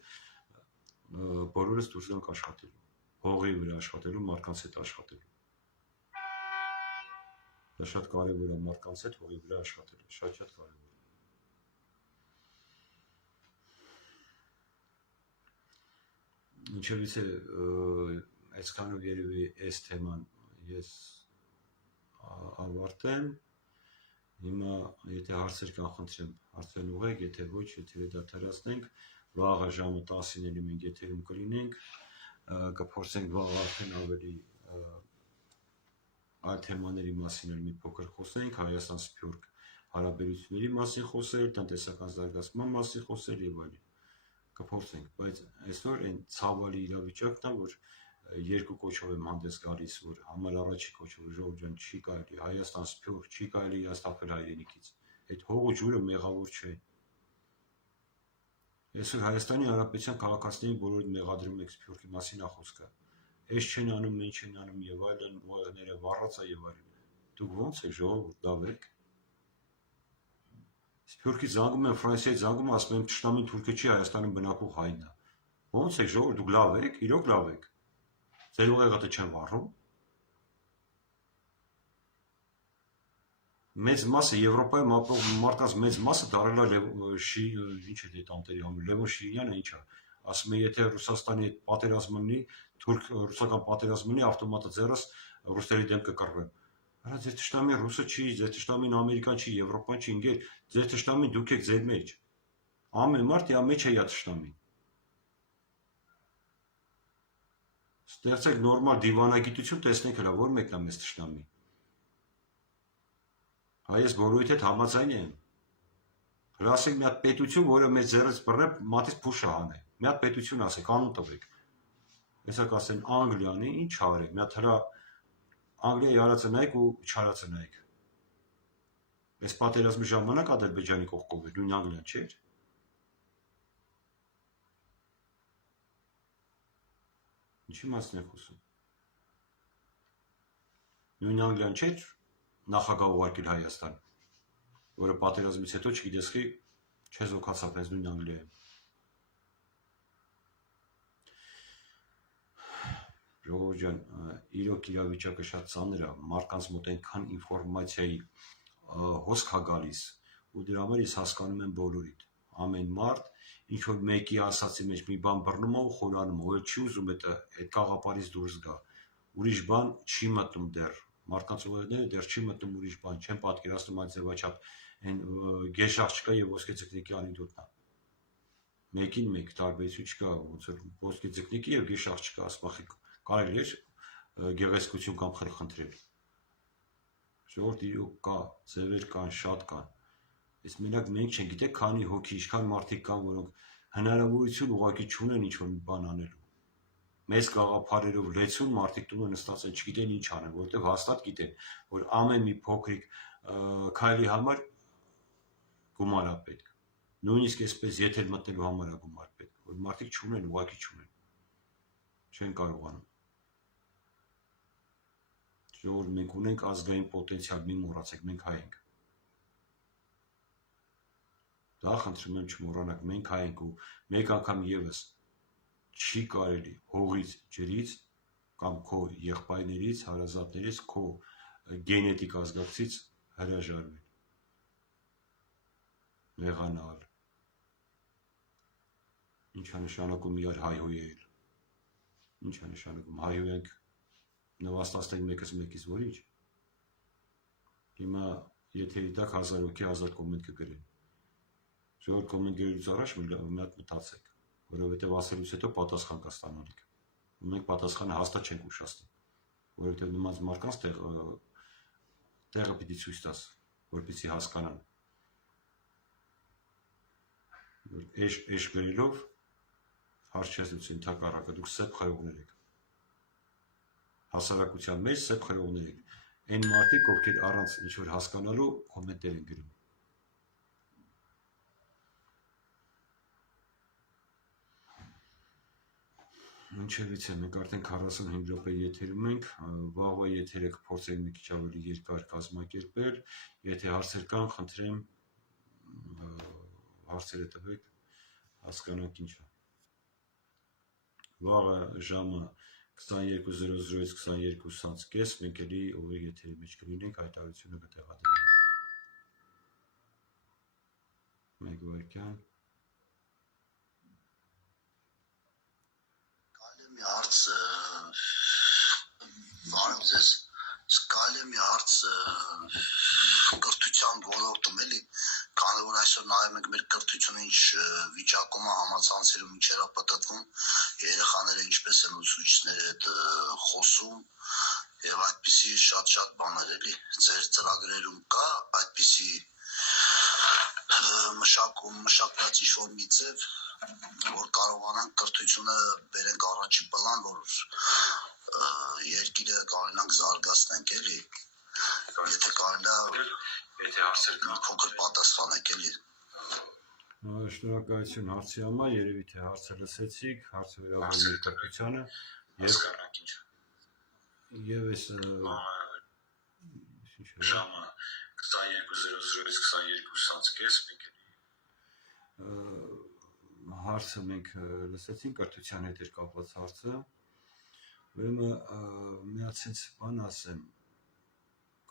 բոլորս դուրս գանք աշխատելու, հողի վրա աշխատելու, մարդկանց հետ աշխատելու։ Դա շատ կարևոր է մարդկանց հետ հողի վրա աշխատելը, շատ կարևոր է։ Ինչևից է այսքանով երևի այս թեման ես ավարտեմ։ Հիմա եթե հարցեր կան, խնդրեմ հարցեր ուղղեք, եթե ոչ, եթե դադարեցնենք, վաղը ժամը 10-ին մենք եթերում կլինենք, կփորձենք վաղը արդեն ավելի այլ թեմաների մասին մի փոքր խոսենք, Հայաստան-Սփյուռք հարաբերությունների մասին խոսել, տնտեսական զարգացման մասին խոսել եւ այլն։ Կփորձենք, բայց այսօր այն ցավալի իրավիճակն է, որ երկու կոչով եմ հանդես գալիս, որ համար առաջի կոչով ժողովուրդ ջան չի կարելի, Հայաստան-Սփյուռք չի կարելի հաստատել հայրենիքից։ Այդ հողը ջուրը մեղավոր չէ։ Այսօր Հայաստանի Հանրապետության քաղաքացիներին բոլորը մեղադրում եք Սփյուռքի մասին է խոսքը։ Այս չեն անում, ինչ չեն անում եւ այլն, ուղեղները վառածա եւ այլն։ Դուք ո՞նց եք ժողովուրդ լավ եք։ Սփյուռքից զանգում են, Ֆրանսիայից զանգում են, ասում են թշնամին թուրքը չի, Հայաստանում բնակող հայն է։ Ո՞նց եք ժողովուրդ, դուք լավ եք, իրոք լավ եք։ Ձեր ուղեղը չեն վառում։ Մեծ մասը Եվրոպայում ապրող մարդկանց մեծ մասը դարել է ինչ է դե տանտերի համը, Լևոն Շիրինյանը ինչ է, ասում է եթե Ռուսաստանի հետ պատերազմ լինի, թուրք-ռուսական պատերազմ լինի, ավտոմատը ձեռս ռուսների դեմ կկռվեմ։ Արա ձեր թշնամին ռուսը չի, ձեր թշնամին ամերիկան չի, Եվրոպան չի, ինգեր, ձեր թշնամին դուք եք ձեր մեջ։ Ամեն մարդ իր մեջ է իր թշնամին։ Ստեղծեք նորմալ դիվանագիտություն, տեսնենք հələ որ մեկն է մեզ թշնամի։ Այս բոլորիդ հետ համաձայն եմ։ Հրասեք մի հատ պետություն, որը մեզ ձեռից բռնե, մատից փուշը հանե։ Մի հատ պետություն ասեք, անուն տվեք։ Հեսա կասեն Անգլիան, ինչ արեք, մի հատ հրա Անգլիայի արածը նայեք ու չարածը նայեք։ Այս պատերազմի ժամանակ Ադրբեջանի կողքով էր, նույն Անգլիան չէր։ Ինչի մասին է խոսում։ Նույն Անգլիան չէր նախագահ ուղարկել Հայաստան, որը պատերազմից հետո չգիտես խի չես օգացավ հենց նույն Անգլիայում։ Ժողովուրդ ջան, իրոք իրավիճակը շատ ծանր է, մարդկանց մոտ այնքան ինֆորմացիայի հոսք է գալիս, ու դրա համար ես հասկանում եմ բոլորիդ։ Ամեն մարդ ինչ որ մեկի ասացի մեջ մի բան բռնում է ու խորանում, ու չի ուզում այդ կաղապարից դուրս գա։ Ուրիշ բան չի մտնում դեռ։ Մարդկանց ուղեղները դեռ չի մտնում ուրիշ բան, չեն պատկերացնում այդ ձևաչափ այն գեշ աղջկա եւ ոսկե ձկնիկի անեկդոտն է։ Մեկին մեկ տարբերություն չկա, ոնց որ ոսկե ձկնիկի եւ գեշ աղջկա ասմախի կարելի է գեղեցկություն կամ խնդրել։ Ժողովուրդ իրոք կա, ձևեր կան, շատ կան։ Այս մենակ մենք չենք, գիտեք, քանի հոգի, ինչքան մարդիկ կան, որոնք հնարավորություն ուղղակի չունեն ինչ որ մի բան անելու։ Մեծ գաղափարերով լեցուն մարդիկ տունը նստած են, չգիտեն ինչ անեն, որովհետև հաստատ գիտեն, որ ամեն մի փոքրիկ քայլի համար գումար է պետք։ Նույնիսկ այսպես եթեր մտնելու համար է գումար պետք, որ մարդիկ չունեն, ուղղակի չունեն։ Չեն կարողանում։ Ժողովուրդ, մենք ունենք ազգային պոտենցիալ, մի մոռացեք, մենք հայ ենք։ Դա խնդրում եմ չմոռանաք, մենք հայ ենք ու մեկ անգամ եւս չի կարելի հողից, ջրից կամ քո եղբայրներից, հարազատներից, քո գենետիկ ազգակցից հրաժարվել, նեղանալ։ Ինչ է նշանակում իրար հայհոյել։ Ինչ է նշանակում հայհոյանք նվաստացնենք մեկս մեկից որիչ։ Հիմա եթերի տակ 1000 հոգի 1000 կոմենտ կգրեն։ Ժողովուրդ կոմենտ գրելուց առաջ մի հատ մտածեք, որովհետև ասելուց հետո պատասխան կա ստանալիք։ Մենք պատասխանը հաստատ չենք ուշացնի, որովհետև նմանց մարդկանց տեղը պիտի ցույց տաս, որպեսզի հասկանան։ Էշ գրելով հարց չես լուծի, ընդհակառակը դուք սեփ խրողներ եք։ Հասարակության մեջ սեփ խրողներ եք։ Այն մարդիկ, ովքեր առանց ինչ-որ հասկանալու կոմենտներ են գրում։ Ինչևից է, մենք արդեն 45 րոպե եթերում ենք, վաղվա եթերը կփորձենք մի քիչ ավելի երկար կազմակերպել, եթե հարցեր կան, խնդրեմ հարցերը տվեք, հասկանանք ինչ է։ Վաղը ժամը 22:00-ից 22:30 մենք էլի ուղիղ եթերի մեջ կլինենք, հայտարարությունը կտեղադրենք։ Մեկ վայրկյան։ Կարելի է հարց բարև ձեզ։ Կարելի է մի հարց կրթության ոլորտում էլի, քանի որ այսօր նայում ենք մեր կրթությունը ինչ վիճակում է, համացանցերում ինչեր է պատտվում, երեխաները ինչպես են ուսուցիչների հետ խոսում եւ այդպիսի շատ բաներ էլի, ձեր ծրագրերում կա այդպիսի մշակված ինչ-որ մի ձև, որ կարողանանք կրթությունը բերենք առաջի պլան, որ երկիրը կարողանանք զարգացնենք էլի, եթե կարելի է հարցեր կան, փոքր պատասխանեք էլի։ Շնորհակալություն հարցի համար, երևի թե հարցը լսեցիք, հարցը վերաբերում է կրթությանը եւ այս ժամը 22:00-ից 22:30 հարցը մենք լսեցինք, կրթության հետ էր կապված հարցը, ուրեմն միացենց բան ասեմ,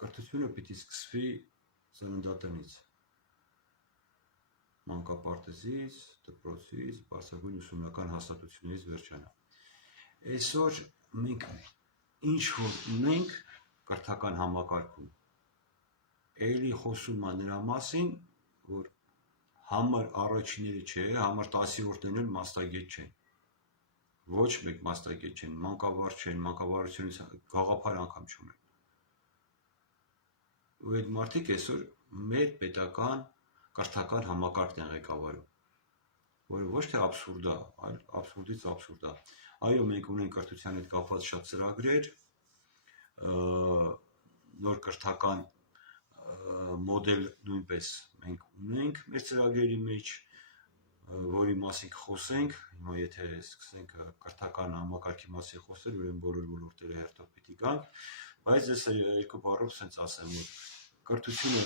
կրթությունը պիտի սկսվի ծննդատնից, մանկապարտեզից, դպրոցից, բարձրագույն ուսումնական հաստատություններից վերջանա։ Այսօր մենք ինչ որ ունենք կրթական համակարգում, էլի խոսում է նրա մասին, որ համար առաջիները չէ, համար 10-րդներն էլ մասնագետ չեն։ Ոչ մեկ մասնագետ չեն, մանկավարժ չեն, մանկավարժությունից գաղափար անգամ չունեն։ Ու այդ մարդիկ այսօր մեր պետական կրթական համակարգն են ղեկավարում, որը ոչ թե աբսուրդ է, այլ աբսուրդից աբսուրդ է։ Այո, մենք ունենք կրթության հետ կապված շատ ծրագրեր, նոր կրթական մոդել նույնպես մենք ունենք մեր ծրագրերի մեջ, որի մասին կխոսենք, հիմա եթե սկսենք կրթական համակարգի մասին խոսել, ուրեմն բոլոր ոլորտները հերթով պիտի գանք, բայց ես երկու բառով սենց ասեմ, որ կրթությունը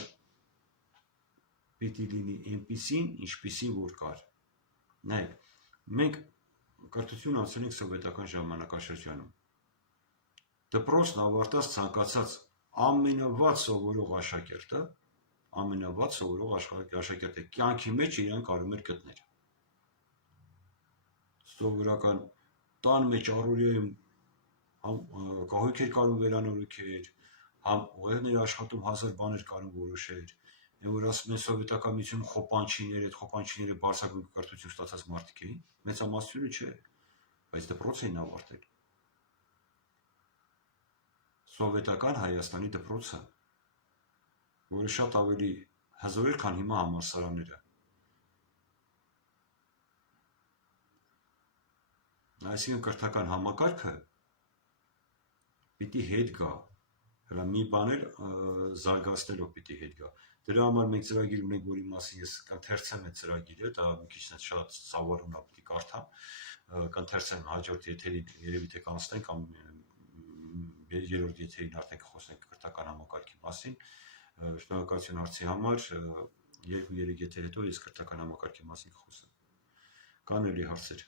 պիտի լինի այնպիսին, ինչպիսին որ կար։ Նայեք, մենք կրթություն անցել ենք սովետական ժամանակաշրջանում։ Դպրոցն ավարտած ցանկացած ամենավատ սովորող աշակերտը կյանքի մեջ իրան կարում էր գտնել։ Սովորական տան մեջ առօրյայում կահույք էր կարում վերանորոգել, համ ուղեղներ աշխատում 1000 բաներ կարում որոշել, որ ասում են սովետական միությունում խոպանչիները, այդ խոպանչիները բարձրագույն կրթություն ստացած մարդիկ էին, մեծամասնությունը չէ, բայց դպրոց էին ավարտել։ Սովետական Հայաստանի դպրոցը, որը շատ ավելի հզոր էր, քան հիմա համալսարանները։ Այսինքն կրթական համակարգը պիտի հետ գա, հələ մի բան էլ զարգացնելով պիտի հետ գա։ Դրա համար մենք ծրագիր ունենք, որի մասին ես կընթերցեմ այդ ծրագիրը, դա մի քիչ շատ սավառուն է, պիտի կարդամ, կընթերցեմ հաջորդ եթերին, երևի թե կանցնենք կամ երրորդ եթերին արդեն կխոսենք կրթական համակարգի մասին։ Շնորհակալություն հարցի համար, 2-3 եթեր հետո ես կրթական համակարգի մասին կխոսեմ։ Կան էլի հարցեր։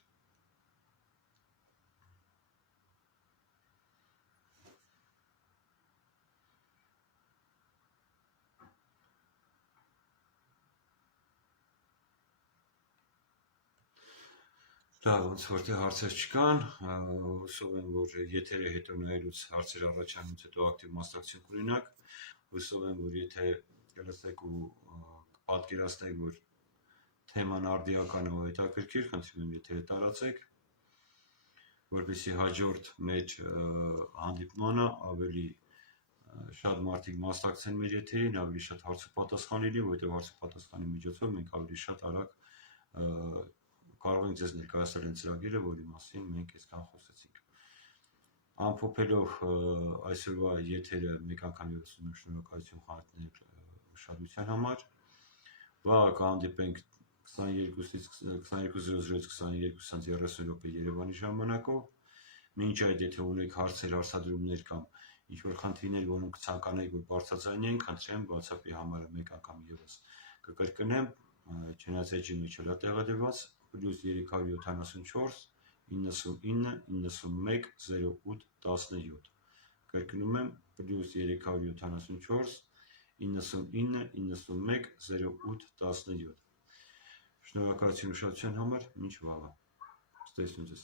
Դա ոնց որ թե հարցեր չկան, հուսով եմ, որ եթերը հետո նայելուց հարցեր առաջանից հետո ակտիվ մասնակցություն կունենաք, հուսով եմ, որ եթե կլսեք ու պատկերացնեք, որ թեման արդիական ու հետաքրքիր, խնդրում եմ եթերը տարածեք, որպեսզի հաջորդ մեր հանդիպմանը ավելի շատ մարդիկ մասնակցեն մեր եթերին, ավելի շատ հարցուպատասխան լինի, որովհետև հարցուպատասխանի միջոցով մենք ավելի շատ արագ կարող ենք ձեզ ներկայացնել այն ծրագիրը, որի մասին մենք այսքան խոսեցինք։ Ամփոփելով այսօրվա եթերը մեկ անգամ ևս շնորհակալություն խնդրել ուշադրության համար։ Վաղ կհանդիպենք 22:00-22:30 րոպե Երևանի ժամանակով։ Մինչ այդ, եթե ունեք հարցեր, հարցադրումներ կամ ինչ-որ խնդիրներ, որոնք ցանկանայիք, որ բարձրաձայնենք, խնդրեմ WhatsApp-ի համարը մեկ անգամ ևս կկրկնեմ, չնայած էջի մեջ էլ է տեղադրված, +374 99 91 08 17։ Կրկնում եմ, +374 99 91 08 17։ Շնորհակալություն ուշադրության համար, մինչ վաղը։ Ստեսնուն ձեզ։